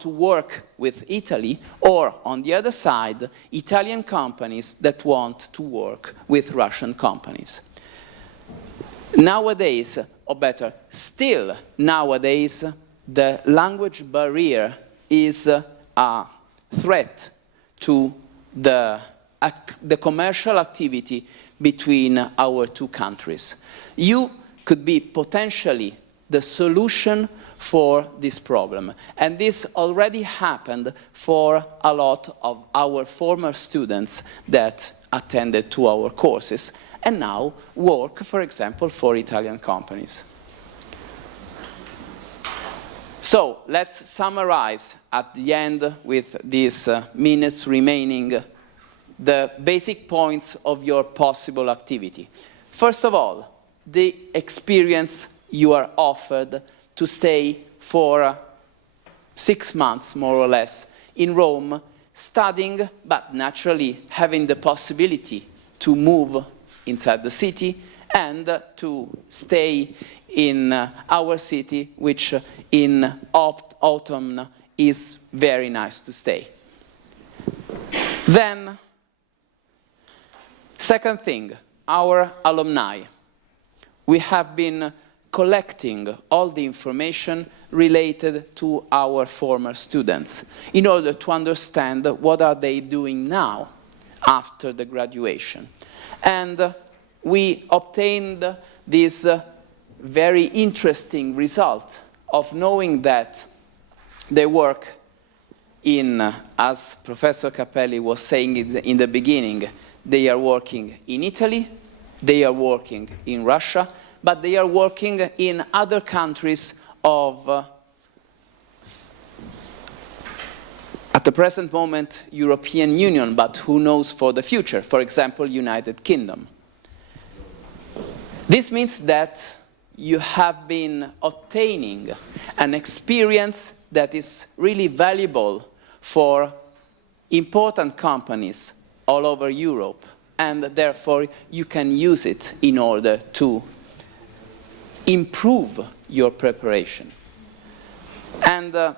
to work with Italy, or, on the other side, Italian companies that want to work with Russian companies. Nowadays, or better, still nowadays, the language barrier is a threat to the commercial activity between our 2 countries. You could be potentially the solution for this problem. And this already happened for a lot of our former students that attended to our courses and now work, for example, for Italian companies. So let's summarize at the end with these minutes remaining the basic points of your possible activity. First of all, the experience you are offered to stay for 6 months, more or less, in Rome, studying, but naturally having the possibility to move inside the city and to stay in our city, which in autumn is very nice to stay. Then, second thing, our alumni. We have been collecting all the information related to our former students in order to understand what are they doing now after the graduation. And we obtained this very interesting result of knowing that they work in, as Professor Capelli was saying in the beginning, they are working in Italy, they are working in Russia, but they are working in other countries of, at the present moment, European Union, but who knows for the future, for example, United Kingdom. This means that you have been obtaining an experience that is really valuable for important companies all over Europe, and therefore you can use it in order to improve your preparation. And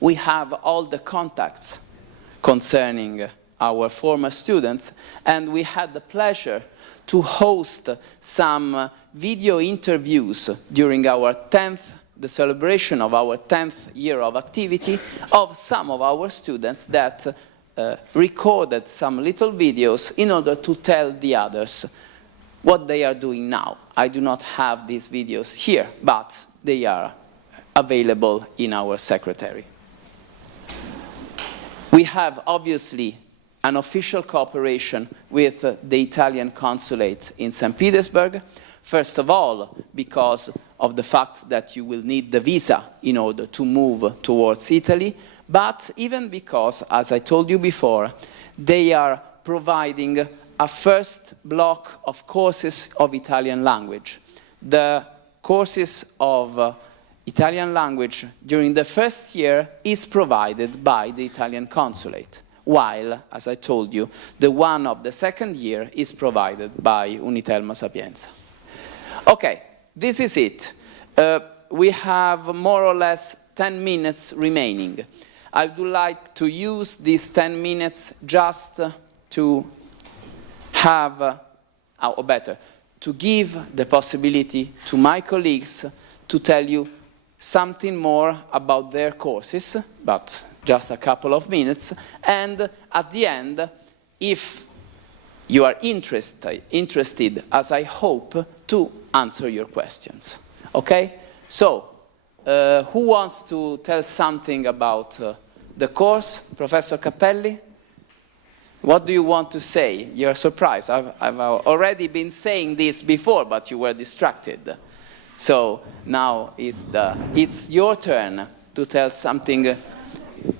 we have all the contacts concerning our former students, and we had the pleasure to host some video interviews during our the celebration of our 10th year of activity of some of our students that recorded some little videos in order to tell the others what they are doing now. I do not have these videos here, but they are available in our secretary. We have obviously an official cooperation with the Italian consulate in St. Petersburg. First of all, because of the fact that you will need the visa in order to move towards Italy, but even because, as I told you before, they are providing a first block of courses of Italian language. The courses of Italian language during the first year is provided by the Italian consulate, while, as I told you, the one of the second year is provided by Unitelma Sapienza. Okay, this is it. We have more or less 10 minutes remaining. I would like to use these 10 minutes just to have, or better, to give the possibility to my colleagues to tell you something more about their courses, but just a couple of minutes, and at the end, if you are interested, as I hope, to answer your questions. Okay? So, who wants to tell something about the course. Professor Cappelli, what do you want to say? You're surprised. I've already been saying this before, but you were distracted. So now it's your turn to tell something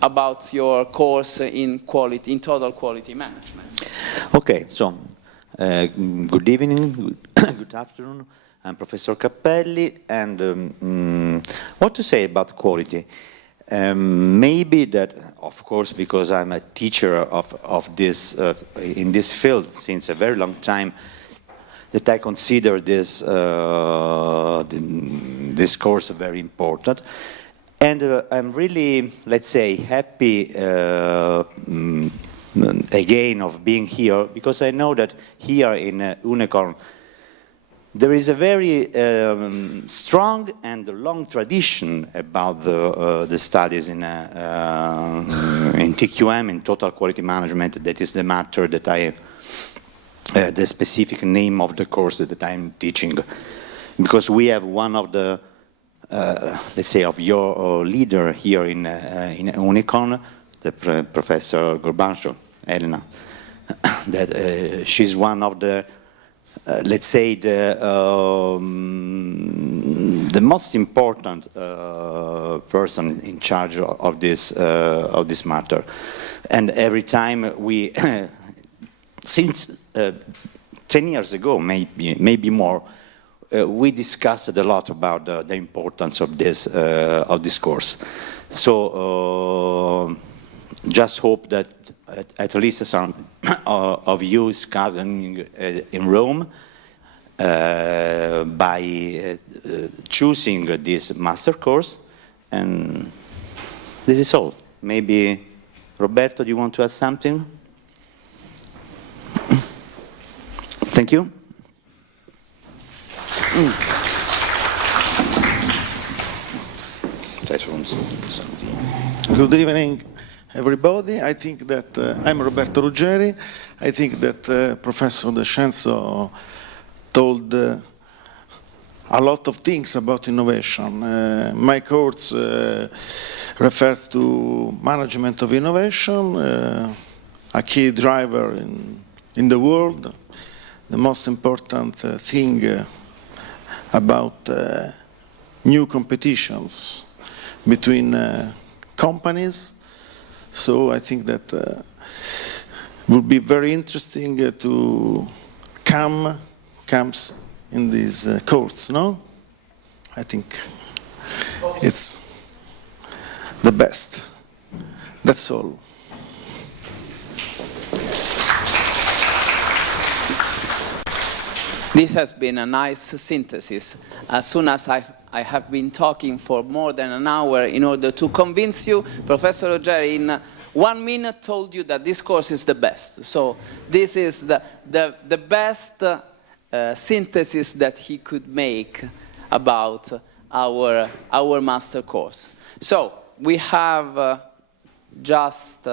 about your course in total quality management. Okay, so good evening, good afternoon. I'm Professor Cappelli, and what to say about quality? Maybe that, of course, because I'm a teacher of this in this field since a very long time, that I consider this this course very important, and I'm really, let's say, happy again of being here, because I know that here in Unecon there is a very strong and long tradition about the studies in TQM, in total quality management. That is the matter that the specific name of the course that I'm teaching, because we have one of the let's say of your leader here in Unecon, the Professor Gorbachev, Elena, that she's one of the let's say the most important person in charge of this matter, and every time we since 10 years ago, maybe more, we discussed a lot about the importance of this course. So just hope that at least some of you is coming in Rome by choosing this master course, and this is all. Maybe Roberto, do you want to add something? Thank you. Good evening, everybody. I think that I'm Roberto Ruggeri. I think that Professor D'Ascenzo told a lot of things about innovation. My course refers to management of innovation, a key driver in the world. The most important thing about new competitions between companies. So I think that it would be very interesting to comes in this course, no? I think it's the best. That's all. This has been a nice synthesis. As soon as I have been talking for more than an hour in order to convince you, Professor Ruggeri in 1 minute told you that this course is the best. So this is the best synthesis that he could make about our master course. So we have just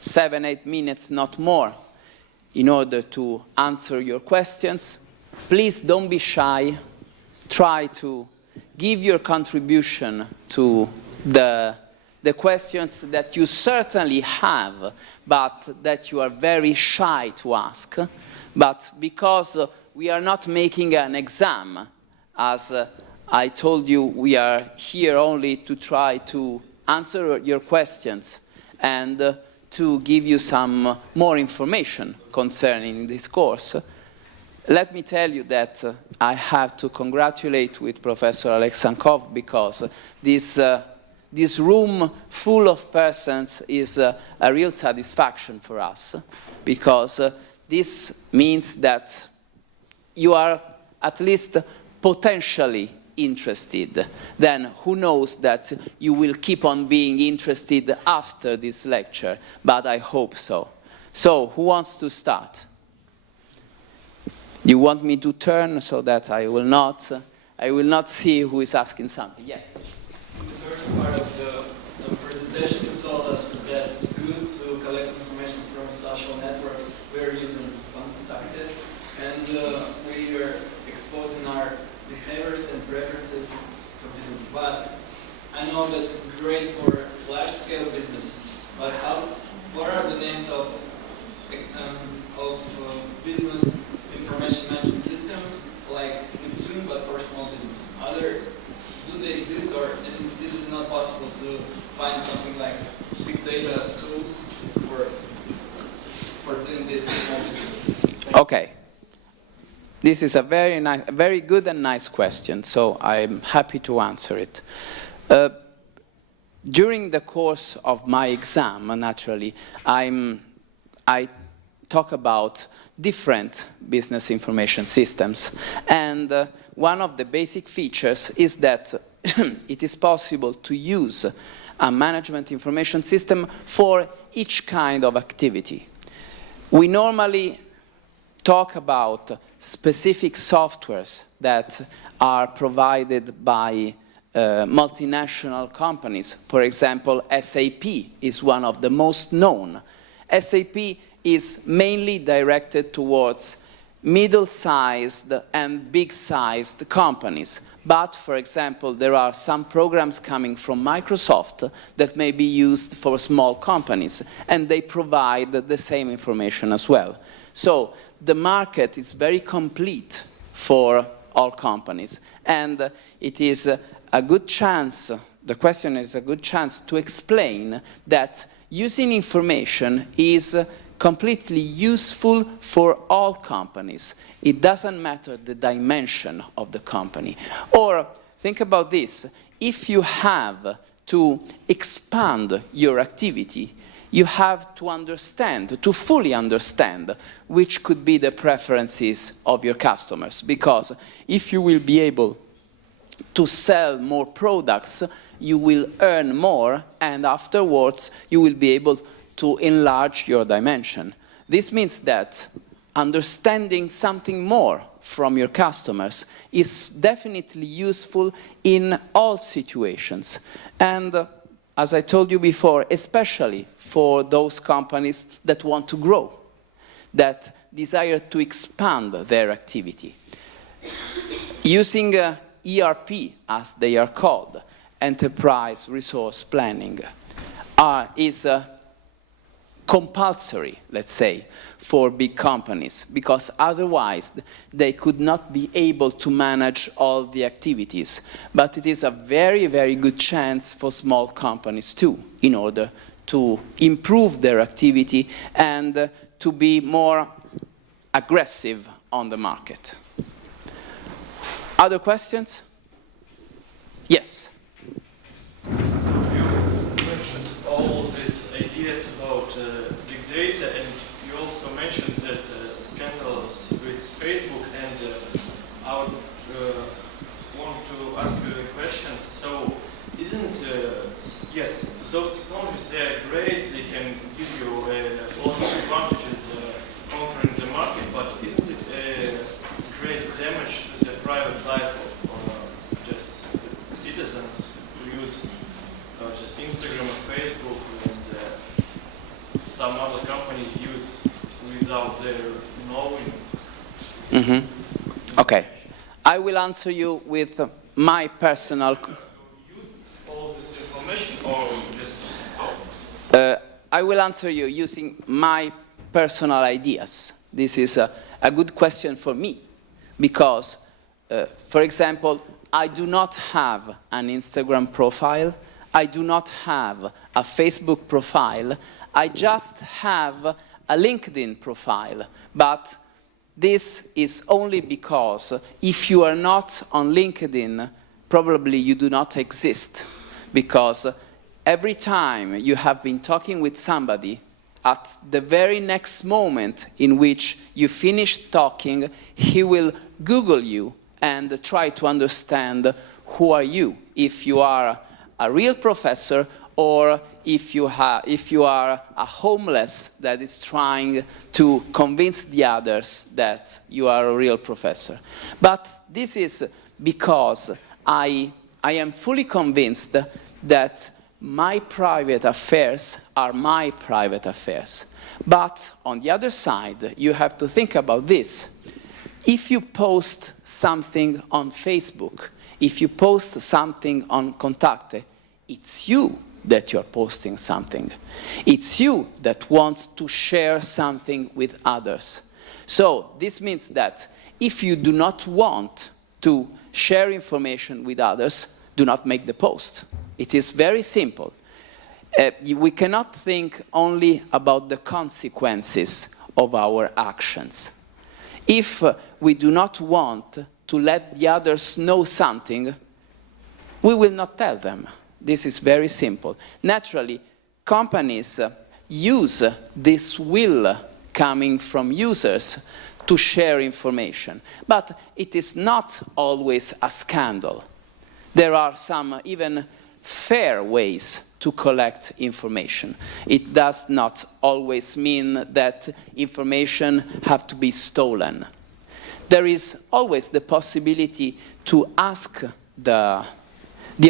7-8 minutes, not more, in order to answer your questions. Please don't be shy. Try to give your contribution to the questions that you certainly have, but that you are very shy to ask. But because we are not making an exam, as I told you, we are here only to try to answer your questions and to give you some more information concerning this course. Let me tell you that I have to congratulate with Professor Alexankov, because this room full of persons is a real satisfaction for us, because this means that you are at least potentially interested. Then who knows that you will keep on being interested after this lecture, but I hope so. So who wants to start? You want me to turn so that I will not see who is asking something? Yes. In the first part of the presentation, you told us that it's good to collect information from social networks. We're using Contacted, and we are exposing our behaviors and preferences for business. But I know that's great for flash large-scale business. But what are the names of business information management systems like Lecцию, but for small business? Do they exist, or it is not possible to find something like big data tools for doing this in small business? Okay. This is a very good and nice question, so I'm happy to answer it. During the course of my exam, naturally, I talk about different business information systems, and one of the basic features is that it is possible to use a management information system for each kind of activity. We normally talk about specific softwares that are provided by multinational companies. For example, SAP is one of the most known. SAP is mainly directed towards middle-sized and big-sized companies. But, for example, there are some programs coming from Microsoft that may be used for small companies, and they provide the same information as well. So the market is very complete for all companies, and it is a good chance, the question is a good chance to explain that using information is completely useful for all companies. It doesn't matter the dimension of the company. Or think about this, if you have to expand your activity, you have to understand, to fully understand, which could be the preferences of your customers. Because if you will be able to sell more products, you will earn more, and afterwards you will be able to enlarge your dimension. This means that understanding something more from your customers is definitely useful in all situations. And as I told you before, especially for those companies that want to grow, that desire to expand their activity. Using ERP, as they are called, enterprise resource planning, is compulsory, let's say, for big companies, because otherwise they could not be able to manage all the activities. But it is a very, very good chance for small companies too, in order to improve their activity and to be more aggressive on the market. Other questions? Yes. All these ideas about big data, and you also mentioned that scandals with Facebook, and I would want to ask you a question. So, isn't, yes, those technologies, they are great, they can give you a lot of advantages conquering the market, but isn't it a great damage to the private life of just citizens who use just Instagram and Facebook, and some other companies use without their knowing? Okay. I will answer you with my personal... To use all this information, or just talk? I will answer you using my personal ideas. This is a good question for me, because, for example, I do not have an Instagram profile. I do not have a Facebook profile. I just have a LinkedIn profile. But this is only because if you are not on LinkedIn, probably you do not exist. Because every time you have been talking with somebody, at the very next moment in which you finish talking, he will Google you and try to understand who are you, if you are a real professor or if you are a homeless that is trying to convince the others that you are a real professor. But this is because I am fully convinced that my private affairs are my private affairs. But on the other side, you have to think about this. If you post something on Facebook, if you post something on Contacte, it's you that you're posting something. It's you that wants to share something with others. So this means that if you do not want to share information with others, do not make the post. It is very simple. We cannot think only about the consequences of our actions. If we do not want to let the others know something, we will not tell them. This is very simple. Naturally, companies use this will coming from users to share information, but it is not always a scandal. There are some even fair ways to collect information. It does not always mean that information have to be stolen. There is always the possibility to ask the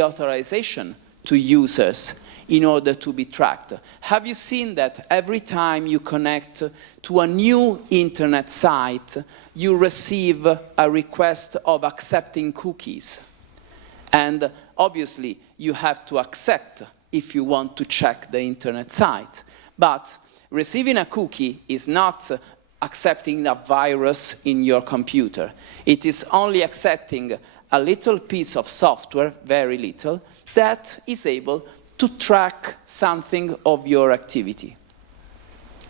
authorization to users in order to be tracked. Have you seen that every time you connect to a new internet site, you receive a request of accepting cookies? And obviously, you have to accept if you want to check the internet site. But receiving a cookie is not accepting a virus in your computer. It is only accepting a little piece of software, very little, that is able to track something of your activity.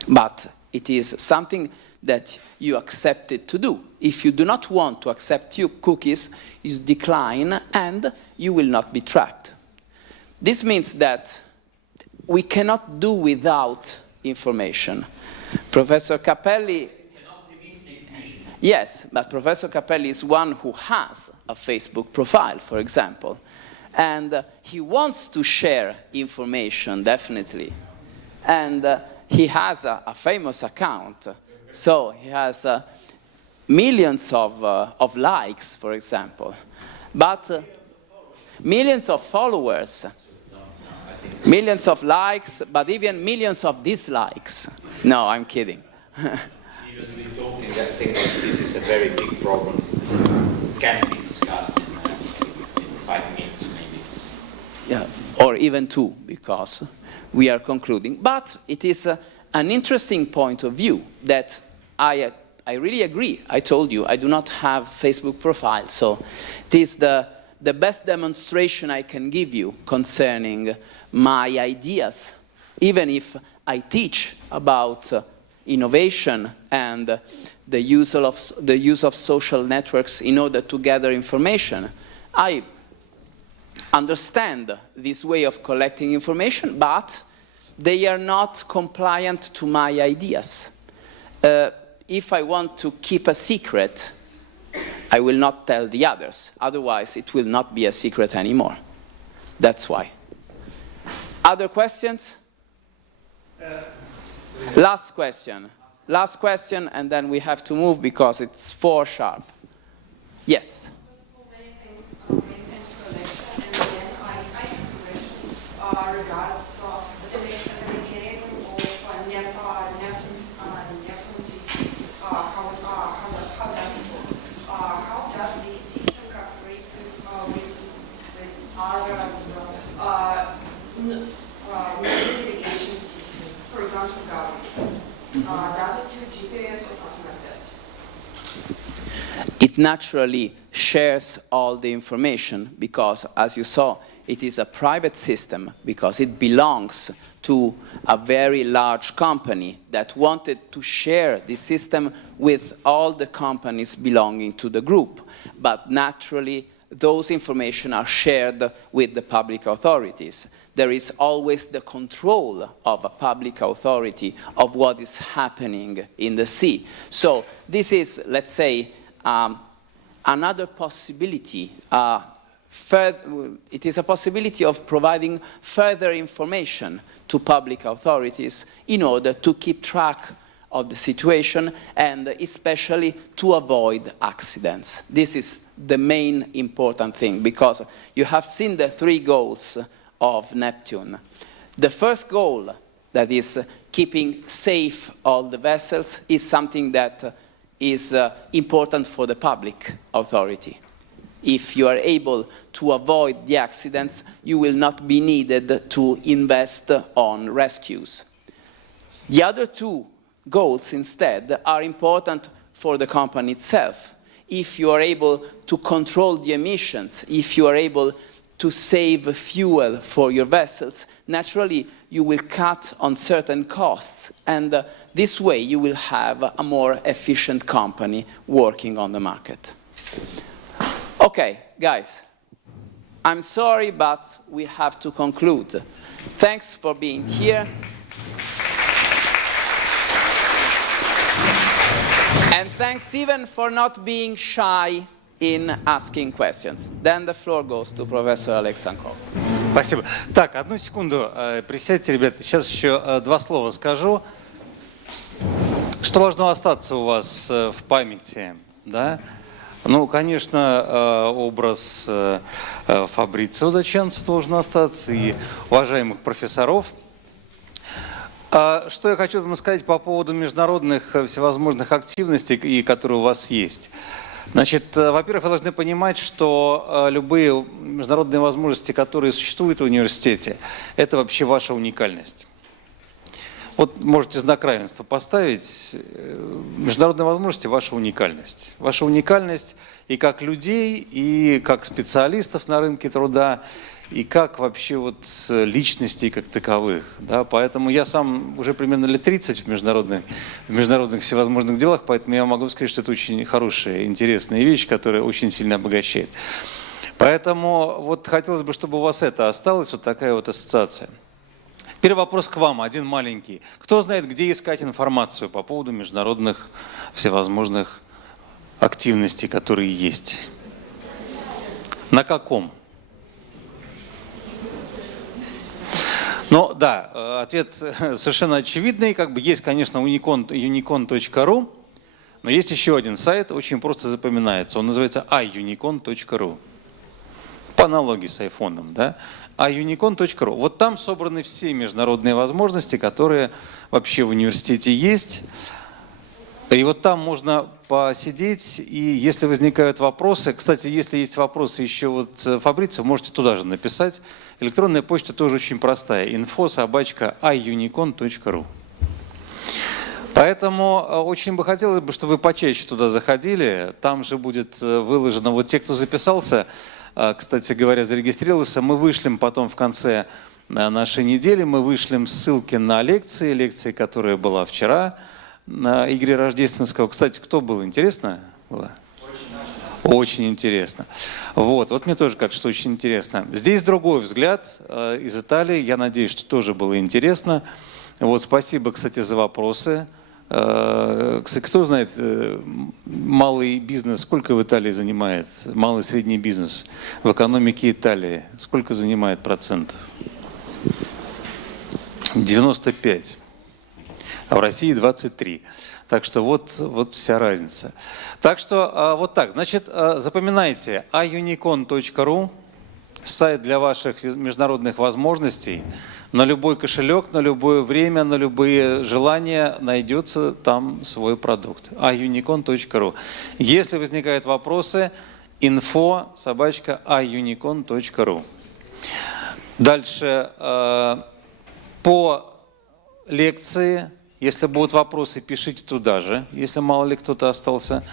But it is something that you accepted to do. If you do not want to accept your cookies, you decline and you will not be tracked. This means that we cannot do without information. Professor Capelli... It's an optimistic vision. Yes, but Professor Capelli is one who has a Facebook profile, for example. And he wants to share information, definitely. And he has a famous account. So he has millions of likes, for example. But millions of followers. Millions of likes, but even millions of dislikes. No, I'm kidding. Seriously talking, I think that this is a very big problem. It can be discussed in 5 minutes, maybe. Yeah, or even 2, because we are concluding. But it is an interesting point of view that I really agree. I told you, I do not have Facebook profile, so it is the best demonstration I can give you concerning my ideas, even if I teach about innovation and the use of social networks in order to gather information. I understand this way of collecting information, but they are not compliant to my ideas. If I want to keep a secret, I will not tell the others. Otherwise, it will not be a secret anymore. That's why. Other questions? Last question. Last question, and then we have to move because it's 4 sharp. Yes? Many thanks for the lecture. And then I have a question regards the mechanism of Neptune system. How does it work? How does the system cooperate with other navigation systems, for example, government? Does it use GPS or something like that? It naturally shares all the information because, as you saw, it is a private system because it belongs to a very large company that wanted to share the system with all the companies belonging to the group. But naturally, those information are shared with the public authorities. There is always the control of a public authority of what is happening in the sea. So this is, let's say, another possibility. It is a possibility of providing further information to public authorities in order to keep track of the situation and especially to avoid accidents. This is the main important thing because you have seen the 3 goals of Neptune. The first goal, that is keeping safe all the vessels, is something that is important for the public authority. If you are able to avoid the accidents, you will not be needed to invest on rescues. The other two goals instead are important for the company itself. If you are able to control the emissions, if you are able to save fuel for your vessels, naturally you will cut on certain costs, and this way you will have a more efficient company working on the market. Okay, guys, I'm sorry, but we have to conclude. Thanks for being here. And thanks even for not being shy in asking questions. Then the floor goes to Professor Alexankov. Спасибо. Так, одну секунду. Присядьте, ребята. Сейчас еще два слова скажу. Что должно остаться у вас в памяти? Да? Ну, конечно, образ Фабрицио D'Ascenzo должен остаться и уважаемых профессоров. Что я хочу вам сказать по поводу международных всевозможных активностей, которые у вас есть. Значит, во-первых, вы должны понимать, что любые международные возможности, которые существуют в университете, это вообще ваша уникальность. Вот можете знак равенства поставить. Международные возможности – ваша уникальность. Ваша уникальность и как людей, и как специалистов на рынке труда, и как вообще вот личностей как таковых. Да? Поэтому я сам уже примерно лет 30 в международных всевозможных делах, поэтому я могу сказать, что это очень хорошая, интересная вещь, которая очень сильно обогащает. Поэтому вот хотелось бы, чтобы у вас это осталось, вот такая вот ассоциация. Теперь вопрос к вам, один маленький. Кто знает, где искать информацию по поводу международных всевозможных активностей, которые есть? На каком? Ну да, ответ совершенно очевидный. Как бы есть, конечно, unicon.ru, но есть еще один сайт, очень просто запоминается. Он называется iunicon.ru. По аналогии с айфоном, да? iunicon.ru. Вот там собраны все международные возможности, которые вообще в университете есть. И вот там можно посидеть, и если возникают вопросы, кстати, если есть вопросы еще вот Фабрицио, можете туда же написать. Электронная почта тоже очень простая. info@iunicon.ru. Поэтому очень бы хотелось, чтобы вы почаще туда заходили. Там же будет выложено, вот те, кто записался, кстати говоря, зарегистрировался, мы вышлем потом в конце нашей недели, мы вышлем ссылки на лекции, которая была вчера на Игоре Рождественского. Кстати, кто был? Интересно было? Очень интересно. Вот мне тоже кажется, что очень интересно. Здесь другой взгляд из Италии. Я надеюсь, что тоже было интересно. Вот, спасибо, кстати, за вопросы. Кстати, кто знает, малый бизнес, сколько в Италии занимает? Малый и средний бизнес в экономике Италии. Сколько занимает процентов? 95. А в России 23. Так что вот вся разница. Так что вот так. Значит, запоминайте, iunicon.ru, сайт для ваших международных возможностей. На любой кошелек, на любое время, на любые желания найдется там свой продукт. iunicon.ru. Если возникают вопросы, info@iunicon.ru. Дальше по лекции. Если будут вопросы, пишите туда же, если мало ли кто-то остался,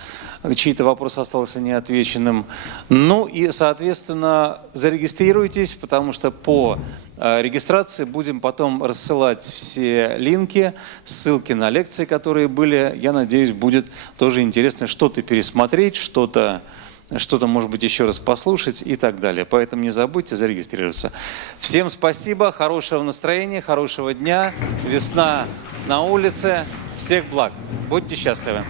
чей-то вопрос остался неотвеченным. Ну и, соответственно, зарегистрируйтесь, потому что по регистрации будем потом рассылать все линки, ссылки на лекции, которые были. Я надеюсь, будет тоже интересно что-то пересмотреть, что-то, может быть, еще раз послушать и так далее. Поэтому не забудьте зарегистрироваться. Всем спасибо, хорошего настроения, хорошего дня. Весна на улице. Всех благ. Будьте счастливы.